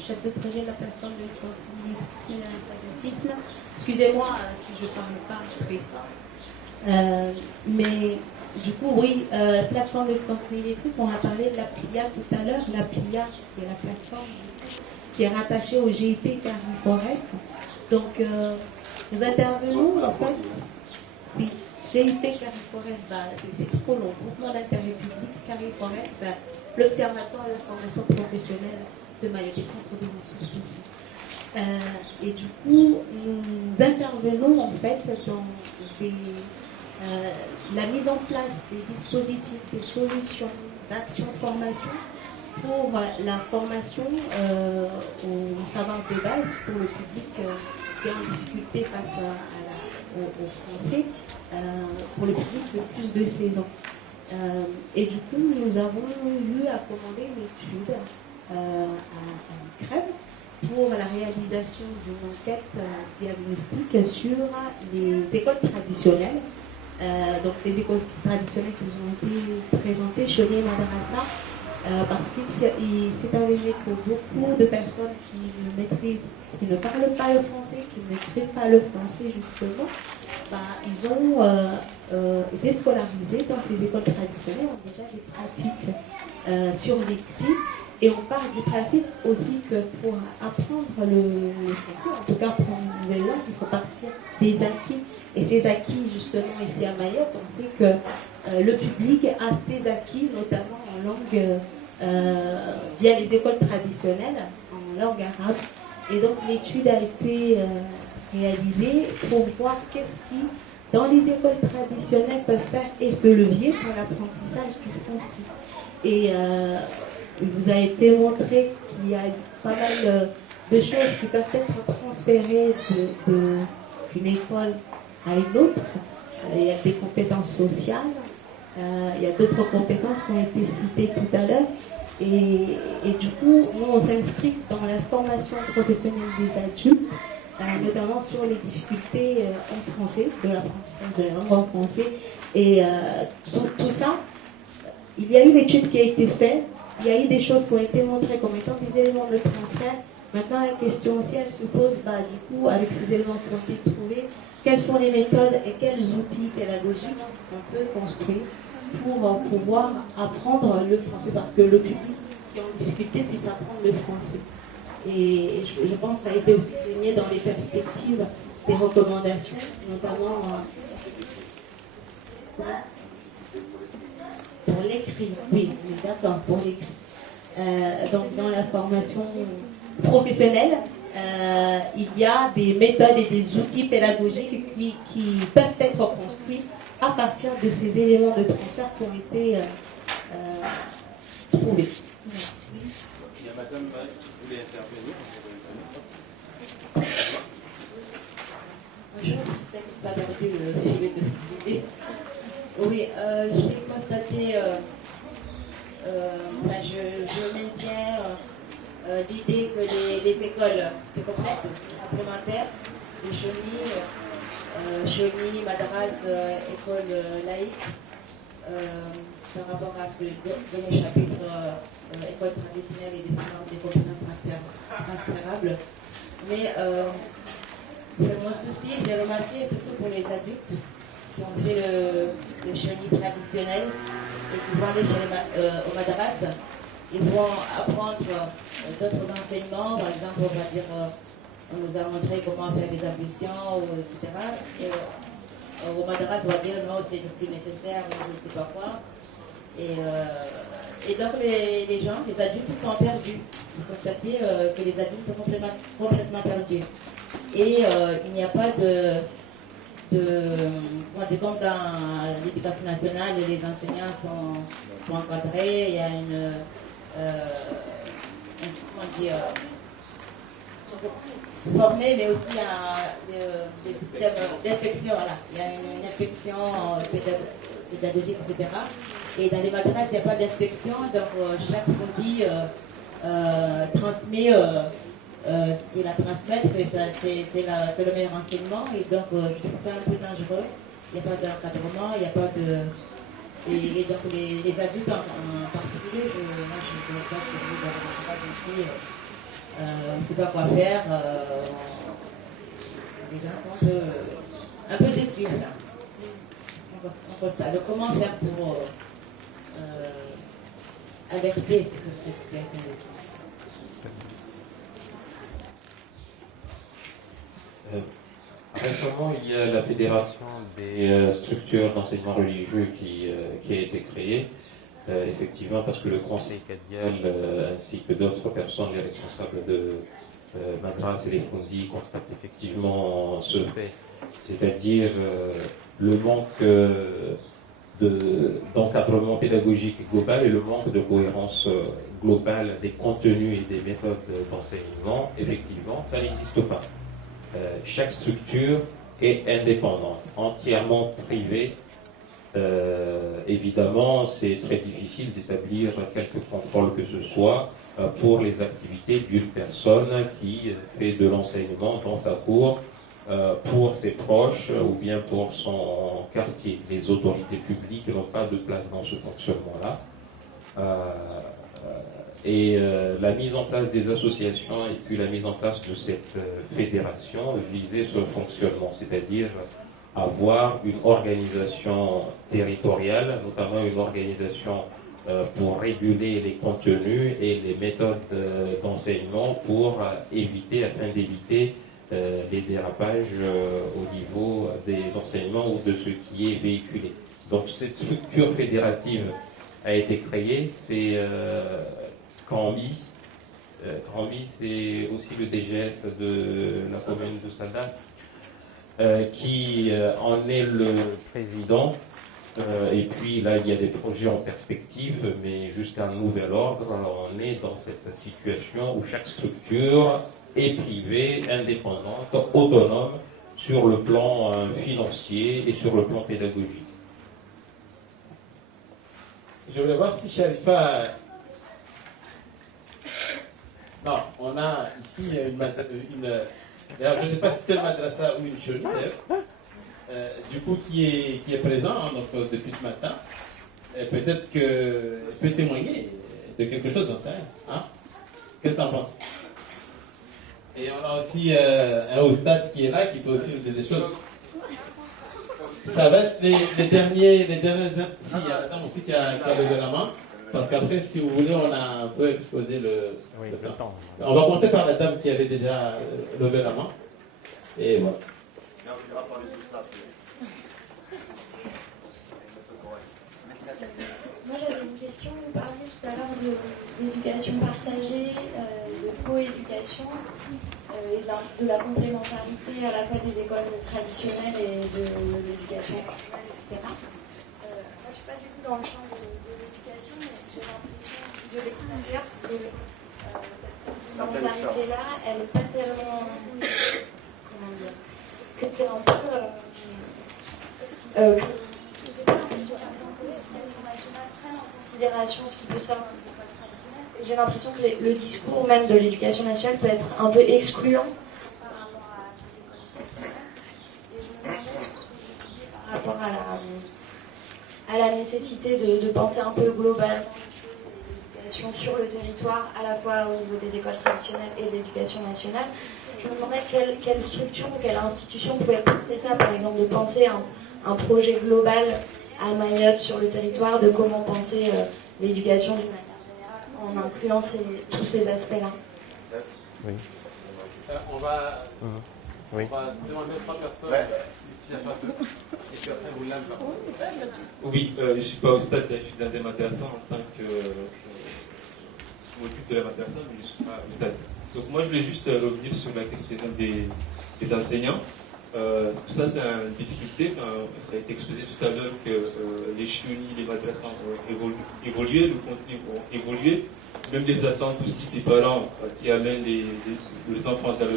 chef de projet de la plateforme de sensibilisation et l'alphabétisme. Excusez-moi si je ne parle pas très fort. Mais du coup, oui, plateforme de sensibilisation, on a parlé de la PLIA tout à l'heure. La PLIA, qui est la plateforme qui est rattachée au GIP Cariforef. Donc, nous intervenons en fait. Oui. GIP Cariforef, c'est trop long. Groupement d'intérêt public, Cariforef, c'est l'Observatoire de la formation professionnelle de Mayotte, des centres de ressources aussi. Et du coup, nous intervenons en fait dans la mise en place des dispositifs, des solutions d'action de formation pour la formation au savoir de base pour le public qui est en difficulté face aux Français. Pour le public de plus de 16 ans. Et du coup, nous avons eu à commander une étude à Crève pour la réalisation d'une enquête diagnostique sur les écoles traditionnelles. Donc, les écoles traditionnelles qui nous ont été présentées chez les Madrasa, parce qu'il s'est avéré que beaucoup de personnes qui ne parlent pas le français, qui ne maîtrisent pas le français justement, ils ont été scolarisés dans ces écoles traditionnelles, ont déjà des pratiques sur l'écrit. Et on part du principe aussi que pour apprendre le français, en tout cas pour une nouvelle langue, il faut partir des acquis. Et ces acquis, justement, ici à Mayotte, on sait que le public a ses acquis, notamment en langue, via les écoles traditionnelles, en langue arabe. Et donc l'étude a été réalisée pour voir qu'est-ce qui, dans les écoles traditionnelles, peuvent faire effet levier pour l'apprentissage du français. Et il vous a été montré qu'il y a pas mal de choses qui peuvent être transférées d'une école à une autre. Il y a des compétences sociales, il y a d'autres compétences qui ont été citées tout à l'heure. Et du coup, nous, on s'inscrit dans la formation professionnelle des adultes, notamment sur les difficultés en français, de l'apprentissage de la langue en français. Et tout ça, il y a eu une étude qui a été faite, il y a eu des choses qui ont été montrées comme étant des éléments de transfert. Maintenant, la question aussi, elle se pose, du coup, avec ces éléments qui ont été trouvés, quelles sont les méthodes et quels outils pédagogiques on peut construire pour pouvoir apprendre le français, parce que le public qui est en difficulté puisse apprendre le français. Et je pense que ça a été aussi souligné dans les perspectives des recommandations, notamment pour l'écrit. Oui, d'accord, pour l'écrit. Donc dans la formation professionnelle, il y a des méthodes et des outils pédagogiques qui peuvent être construits à partir de ces éléments de transfert qui ont été trouvés. Il y a madame qui voulait intervenir. Bonjour, je ne pas perdu le sujet de l'idée. Oui, j'ai constaté, je maintiens l'idée que les écoles, c'est complexe, complémentaires, les chenilles, madras, école laïque, par rapport à ce dernier chapitre, école traditionnelle et des compétences transférables. Mais mon souci, j'ai remarqué, surtout pour les adultes qui ont fait le chenille traditionnel et qui vont aller au madras, ils vont apprendre d'autres enseignements, par exemple, on va dire on nous a montré comment faire des ablutions, etc. Au Madras, on va dire non, c'est plus nécessaire, je ne sais pas quoi. Et donc les gens, les adultes sont perdus. Vous constatez que les adultes sont complètement perdus. Et il n'y a pas comme dans l'éducation nationale, les enseignants sont encadrés, il y a formés, mais aussi il y a des systèmes d'inspection. Voilà. Il y a une inspection pédagogique, etc. Et dans les madrasas, il n'y a pas d'inspection, donc chaque fondi transmet ce qu'il a à transmettre, c'est le meilleur enseignement, et donc je trouve ça un peu dangereux. Il n'y a pas d'encadrement, il n'y a pas de. Et donc les adultes en particulier, moi je ne sais pas ce que vous avez ici, on ne sait pas quoi faire. Les gens sont un peu déçus là. Donc comment faire pour alerter sur cette situation? Récemment, il y a la Fédération des structures d'enseignement religieux qui a été créée, effectivement parce que le Conseil cadial ainsi que d'autres personnes, les responsables de Madras et les Fondis, constatent effectivement ce fait, c'est-à-dire le manque d'encadrement pédagogique global et le manque de cohérence globale des contenus et des méthodes d'enseignement. Effectivement, ça n'existe pas. Chaque structure est indépendante, entièrement privée. Évidemment, c'est très difficile d'établir quelque contrôle que ce soit pour les activités d'une personne qui fait de l'enseignement dans sa cour pour ses proches ou bien pour son quartier. Les autorités publiques n'ont pas de place dans ce fonctionnement-là. La mise en place des associations et puis la mise en place de cette fédération visait ce fonctionnement, c'est-à-dire avoir une organisation territoriale, notamment une organisation pour réguler les contenus et les méthodes d'enseignement afin d'éviter les dérapages au niveau des enseignements ou de ce qui est véhiculé. Donc cette structure fédérative a été créée, c'est Cambi. Cambi, c'est aussi le DGS de la commune de Sada, qui en est le président. Et puis là, il y a des projets en perspective, mais jusqu'à un nouvel ordre, on est dans cette situation où chaque structure est privée, indépendante, autonome sur le plan financier et sur le plan pédagogique. Je voulais voir si Sharifa... Non, on a ici d'ailleurs, je ne sais pas si c'est le madrasa ou une chemise, du coup, qui est présent hein, donc, depuis ce matin. Peut-être qu'elle peut témoigner de quelque chose, on sait. Hein? Qu'est-ce que tu en penses? Et on a aussi un Oustad qui est là, qui peut aussi nous dire des choses. Ça va être les dernières... Si, il y a la dame aussi qui a levé la main. Parce qu'après, si vous voulez, on a un peu exposé le temps. On va commencer par la dame qui avait déjà levé la main. Et voilà. Moi, j'avais une question. Vous parliez tout à l'heure d'éducation partagée, de coéducation, et de la complémentarité à la fois des écoles traditionnelles et de l'éducation nationale, etc. Moi, je ne suis pas du tout dans le champ de l'éducation, mais j'ai l'impression de l'extérieur que cette complémentarité-là, elle n'est pas tellement... Comment dire? Que c'est un peu... je ne sais pas, c'est sur l'éducation nationale prenne en considération ce qui peut se faire dans les écoles traditionnelles. Et j'ai l'impression que le discours même de l'éducation nationale peut être un peu excluant par rapport à ces écoles traditionnelles. Et je me demandais sur ce que vous disiez par rapport à la nécessité de penser un peu globalement les choses et l'éducation sur le territoire, à la fois au niveau des écoles traditionnelles et de l'éducation nationale. Je me demandais quelle structure ou quelle institution pouvait porter ça, par exemple, de penser un projet global à Mayotte sur le territoire, de comment penser l'éducation d'une manière générale en incluant tous ces aspects-là. Oui. On va Oui. demander à 3 personnes s'il n'y a pas de. Et puis après, vous l'avez. Oui, je ne suis pas au stade, je suis dans des madrasas en tant que. Je m'occupe de la madrasa, mais je ne suis pas au stade. Donc, moi, je voulais juste revenir sur la question des enseignants. Ça, c'est une difficulté. Ça a été exposé tout à l'heure que les chionis, les madrasas ont évolué, le contenu a évolué. Même les attentes aussi des parents qui amènent les enfants dans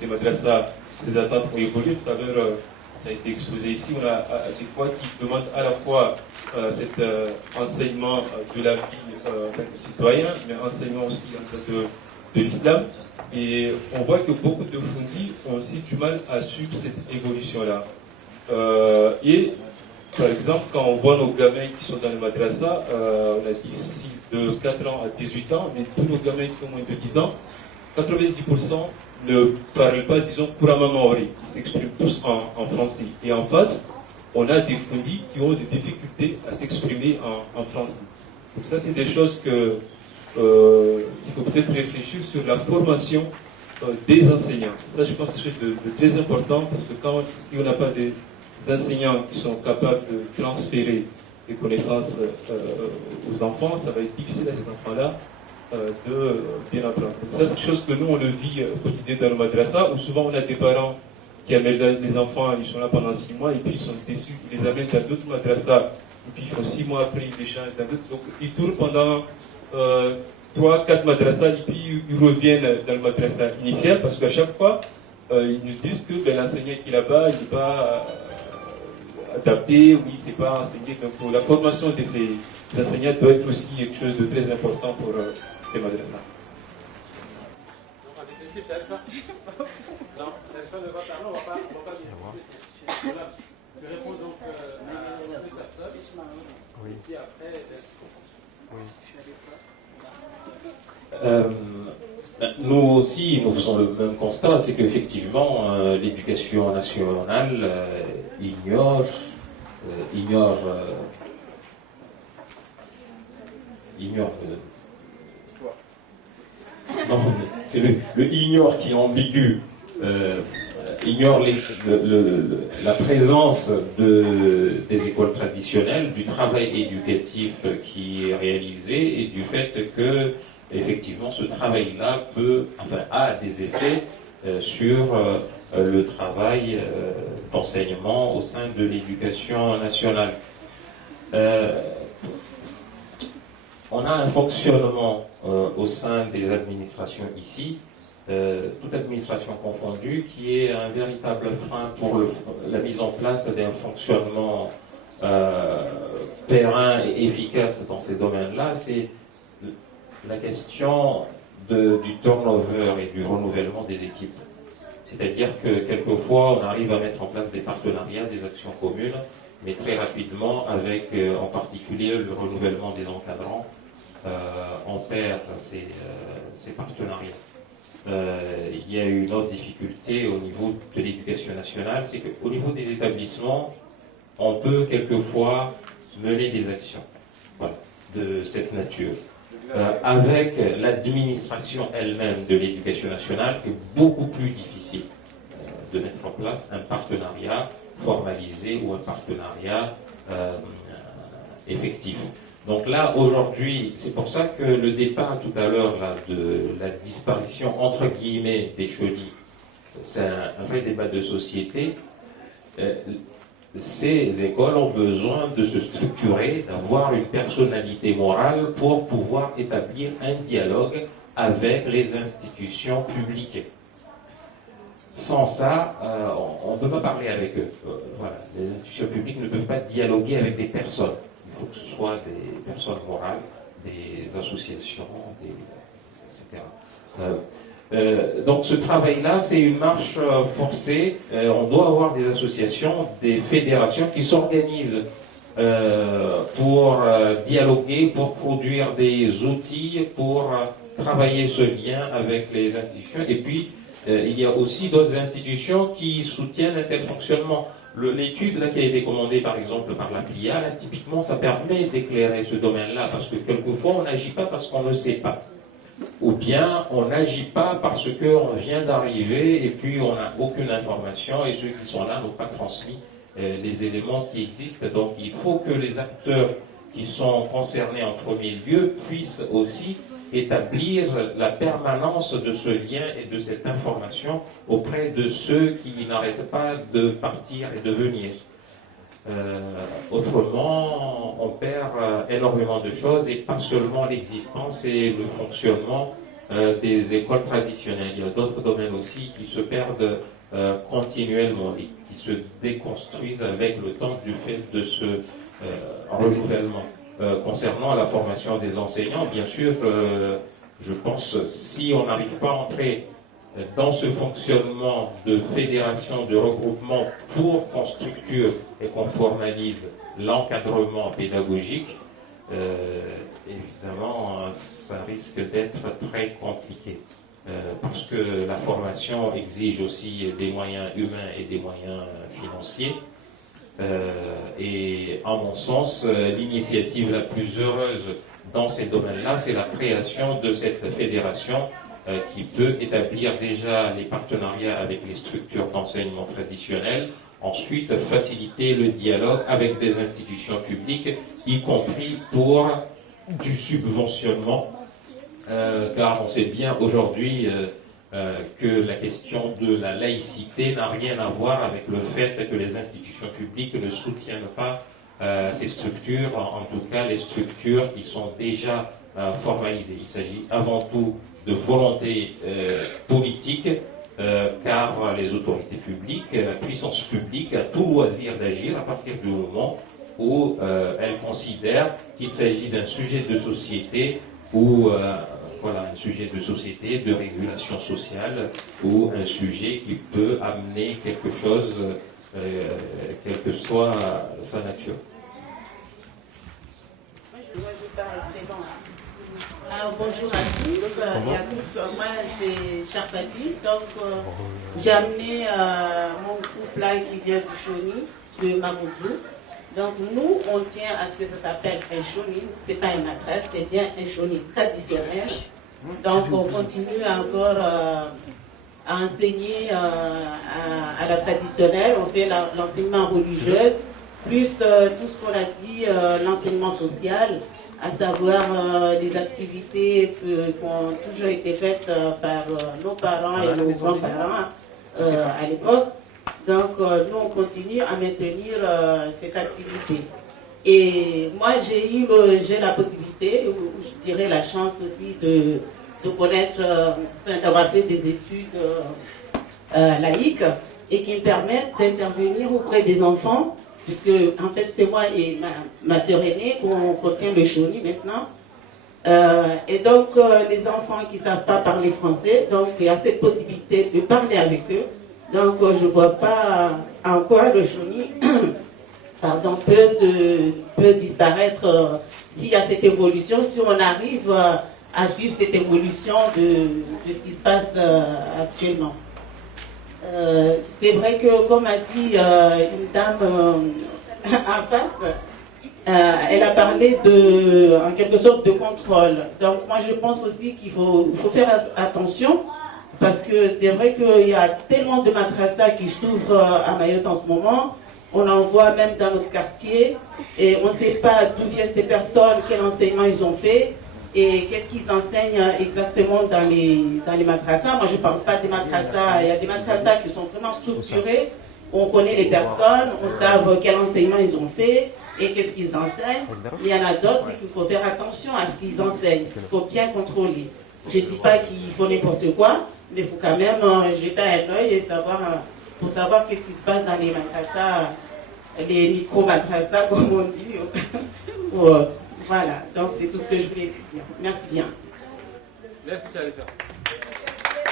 ces madrasas, ces attentes ont évolué. Tout à l'heure, ça a été exposé ici. On a des fois qui demandent à la fois cet enseignement de la vie en tant que citoyen, mais enseignement aussi en tant que de l'islam. Et on voit que beaucoup de fundis ont aussi du mal à suivre cette évolution-là. Et par exemple, quand on voit nos gamins qui sont dans le madrasa, on a dit de 4 ans à 18 ans, mais tous nos gamins qui ont moins de 10 ans, 90% ne parlent pas, disons, couramment maori. Ils s'expriment tous en français. Et en face, on a des fundis qui ont des difficultés à s'exprimer en français. Donc ça, c'est des choses que il faut peut-être réfléchir sur la formation des enseignants. Ça, je pense que c'est quelque chose de très important parce que si on n'a pas des enseignants qui sont capables de transférer des connaissances aux enfants, ça va être difficile à ces enfants-là de bien apprendre. Donc ça, c'est quelque chose que nous, on le vit au quotidien dans le madrasa, où souvent on a des parents qui amènent les enfants, ils sont là pendant 6 mois, et puis ils sont déçus, ils les amènent dans d'autres madrasas, et puis ils font 6 mois après, ils les changent dans d'autres. Donc ils tournent pendant 3-4 madrasas, et puis ils reviennent dans le madrasa initial, parce qu'à chaque fois, ils nous disent que l'enseignant qui est là-bas, il n'est pas adapté, oui, c'est pas enseigné. Donc la formation de ces enseignants doit être aussi quelque chose de très important pour ces madrasas. Donc en définitive, non, Sharifa ne va pas parler, on va pas dire. Tu réponds donc à une personne, Oui. et puis après, Nous aussi, nous faisons le même constat, c'est qu'effectivement, l'éducation nationale ignore non, c'est le ignore qui est ambigu, ignore la présence des écoles traditionnelles, du travail éducatif qui est réalisé et du fait que effectivement ce travail-là a des effets sur le travail d'enseignement au sein de l'éducation nationale. On a un fonctionnement au sein des administrations ici, toute administration confondue, qui est un véritable frein pour la mise en place d'un fonctionnement périn et efficace dans ces domaines-là. C'est la question du turnover et du renouvellement des équipes. C'est-à-dire que quelquefois, on arrive à mettre en place des partenariats, des actions communes, mais très rapidement, avec en particulier le renouvellement des encadrants, on perd ces partenariats. Il y a une autre difficulté au niveau de l'éducation nationale, c'est qu'au niveau des établissements, on peut quelquefois mener des actions de cette nature. Avec l'administration elle-même de l'éducation nationale, c'est beaucoup plus difficile de mettre en place un partenariat formalisé ou un partenariat effectif. Donc là, aujourd'hui, c'est pour ça que le départ tout à l'heure de la disparition entre guillemets des chenilles, c'est un vrai débat de société. Ces écoles ont besoin de se structurer, d'avoir une personnalité morale pour pouvoir établir un dialogue avec les institutions publiques. Sans ça, on ne peut pas parler avec eux. Voilà. Les institutions publiques ne peuvent pas dialoguer avec des personnes. Il faut que ce soit des personnes morales, des associations, etc. Donc ce travail-là, c'est une marche forcée. On doit avoir des associations, des fédérations qui s'organisent pour dialoguer, pour produire des outils, pour travailler ce lien avec les institutions. Et puis, il y a aussi d'autres institutions qui soutiennent un tel fonctionnement. L'étude là, qui a été commandée par exemple par la PLIA, là, typiquement, ça permet d'éclairer ce domaine-là, parce que quelquefois, on n'agit pas parce qu'on ne sait pas. ou bien on n'agit pas parce qu'on vient d'arriver et puis on n'a aucune information et ceux qui sont là n'ont pas transmis les éléments qui existent. Donc il faut que les acteurs qui sont concernés en premier lieu puissent aussi établir la permanence de ce lien et de cette information auprès de ceux qui n'arrêtent pas de partir et de venir. Autrement, on perd énormément de choses et pas seulement l'existence et le fonctionnement des écoles traditionnelles. Il y a d'autres domaines aussi qui se perdent continuellement et qui se déconstruisent avec le temps du fait de ce renouvellement. Concernant la formation des enseignants, bien sûr, je pense si on n'arrive pas à entrer dans ce fonctionnement de fédération, de regroupement pour qu'on structure et qu'on formalise l'encadrement pédagogique, évidemment, ça risque d'être très compliqué. Parce que la formation exige aussi des moyens humains et des moyens financiers. Et à mon sens, l'initiative la plus heureuse dans ces domaines-là, c'est la création de cette fédération qui peut établir déjà les partenariats avec les structures d'enseignement traditionnelles, ensuite faciliter le dialogue avec des institutions publiques, y compris pour du subventionnement, car on sait bien aujourd'hui que la question de la laïcité n'a rien à voir avec le fait que les institutions publiques ne soutiennent pas ces structures, en tout cas les structures qui sont déjà formalisées. Il s'agit avant tout de volonté politique, car les autorités publiques, la puissance publique a tout loisir d'agir à partir du moment où elle considère qu'il s'agit d'un sujet de société ou voilà, un sujet de société, de régulation sociale, ou un sujet qui peut amener quelque chose, quelle que soit sa nature. Alors, bonjour à tous. Moi, c'est Charpatis. Donc, j'ai amené mon couple là qui vient du Choni, de Mamoudou. Donc, nous, on tient à ce que ça s'appelle un Choni. Ce n'est pas une maîtresse, c'est bien un Choni traditionnel. Donc, on continue encore à enseigner à la traditionnelle. On fait l'enseignement religieux, plus tout ce qu'on a dit, l'enseignement social, à savoir les activités qui ont toujours été faites par nos parents et nos grands-parents à l'époque. Donc, nous, on continue à maintenir cette activité. Et moi, j'ai la possibilité, ou je dirais la chance aussi de connaître, d'avoir fait des études laïques et qui me permettent d'intervenir auprès des enfants, puisque en fait, c'est moi et ma sœur aînée qu'on tient le Choni maintenant. Et donc, les enfants qui ne savent pas parler français, donc il y a cette possibilité de parler avec eux. Donc, je ne vois pas encore le Choni pardon, peut disparaître s'il y a cette évolution, si on arrive à suivre cette évolution de ce qui se passe actuellement. C'est vrai que, comme a dit une dame en face, elle a parlé en quelque sorte de contrôle. Donc moi je pense aussi qu'il faut faire attention, parce que c'est vrai qu'il y a tellement de madrasas qui s'ouvrent à Mayotte en ce moment. On en voit même dans notre quartier, et on ne sait pas d'où viennent ces personnes, quel enseignement ils ont fait, et qu'est-ce qu'ils enseignent exactement dans les madrasas. Moi je ne parle pas des madrasas, il y a des madrasas qui sont vraiment structurés, on connaît les personnes, on sait quel enseignement ils ont fait, et qu'est-ce qu'ils enseignent. Il y en a d'autres qu'il faut faire attention à ce qu'ils enseignent, il faut bien contrôler. Je ne dis pas qu'il faut n'importe quoi, mais il faut quand même jeter un œil et savoir, pour savoir qu'est-ce qui se passe dans les madrasas, les micro-madrasas comme on dit, ou autres. Voilà, donc c'est tout ce que je voulais vous dire. Merci bien. Merci, Chalifa.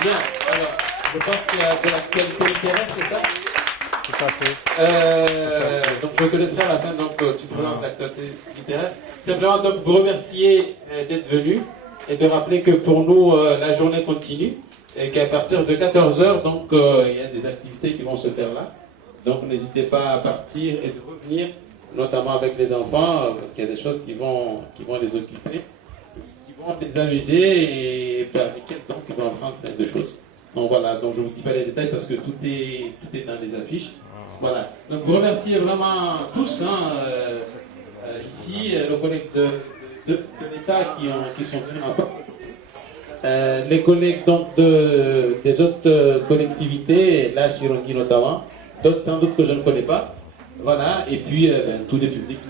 Bien, alors, je pense qu'il y a de l'actualité littéraire, c'est ça? Tout à fait. Donc je te laisserai à la fin, donc tu présentes l'actualité littéraire. Simplement donc vous remercier d'être venu et de rappeler que pour nous la journée continue et qu'à partir de 14h, donc il y a des activités qui vont se faire là. Donc n'hésitez pas à partir et de revenir, notamment avec les enfants, parce qu'il y a des choses qui vont les occuper, qui vont les amuser et par lesquels donc ils vont apprendre plein de choses. Donc voilà, donc je ne vous dis pas les détails parce que tout est dans les affiches. Voilà. Donc vous remerciez vraiment tous ici, le collègue de l'État qui sont venus en force. Les collègues donc des autres collectivités, là Chirongi notamment, d'autres sans doute que je ne connais pas. Voilà, et puis tous les publics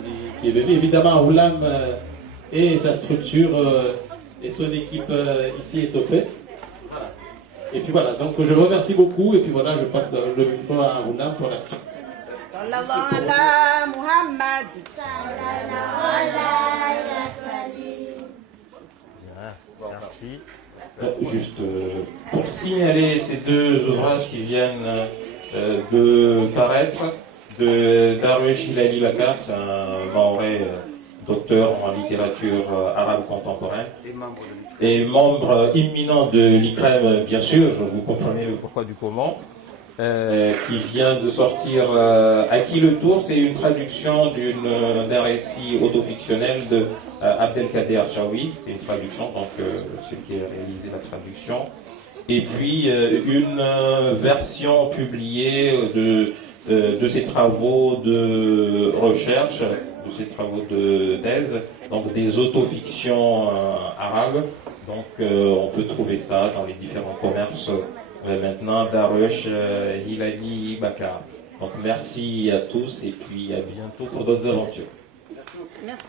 qui est venu. Évidemment, Oulam et sa structure et son équipe ici étoffée. Voilà. Et puis voilà, donc je le remercie beaucoup et puis voilà, je passe le micro à Oulam pour la suite. Sallallahu ala Muhammad. Bien, merci. Juste pour signaler ces deux ouvrages qui viennent de paraître, de Darwish Hilali Bakar, c'est un Maoré docteur en littérature arabe contemporaine et membre imminent de l'ICREM, bien sûr, vous comprenez le pourquoi du comment, qui vient de sortir À qui le tour, c'est une traduction d'un récit autofictionnel de Abdelkader Archaoui, c'est une traduction, donc c'est qui a réalisé la traduction, et puis une version publiée de ses travaux de recherche, de ses travaux de thèse, donc des autofictions arabes. Donc on peut trouver ça dans les différents commerces maintenant, Darwish Hilali Bakar. Donc merci à tous et puis à bientôt pour d'autres aventures. Merci.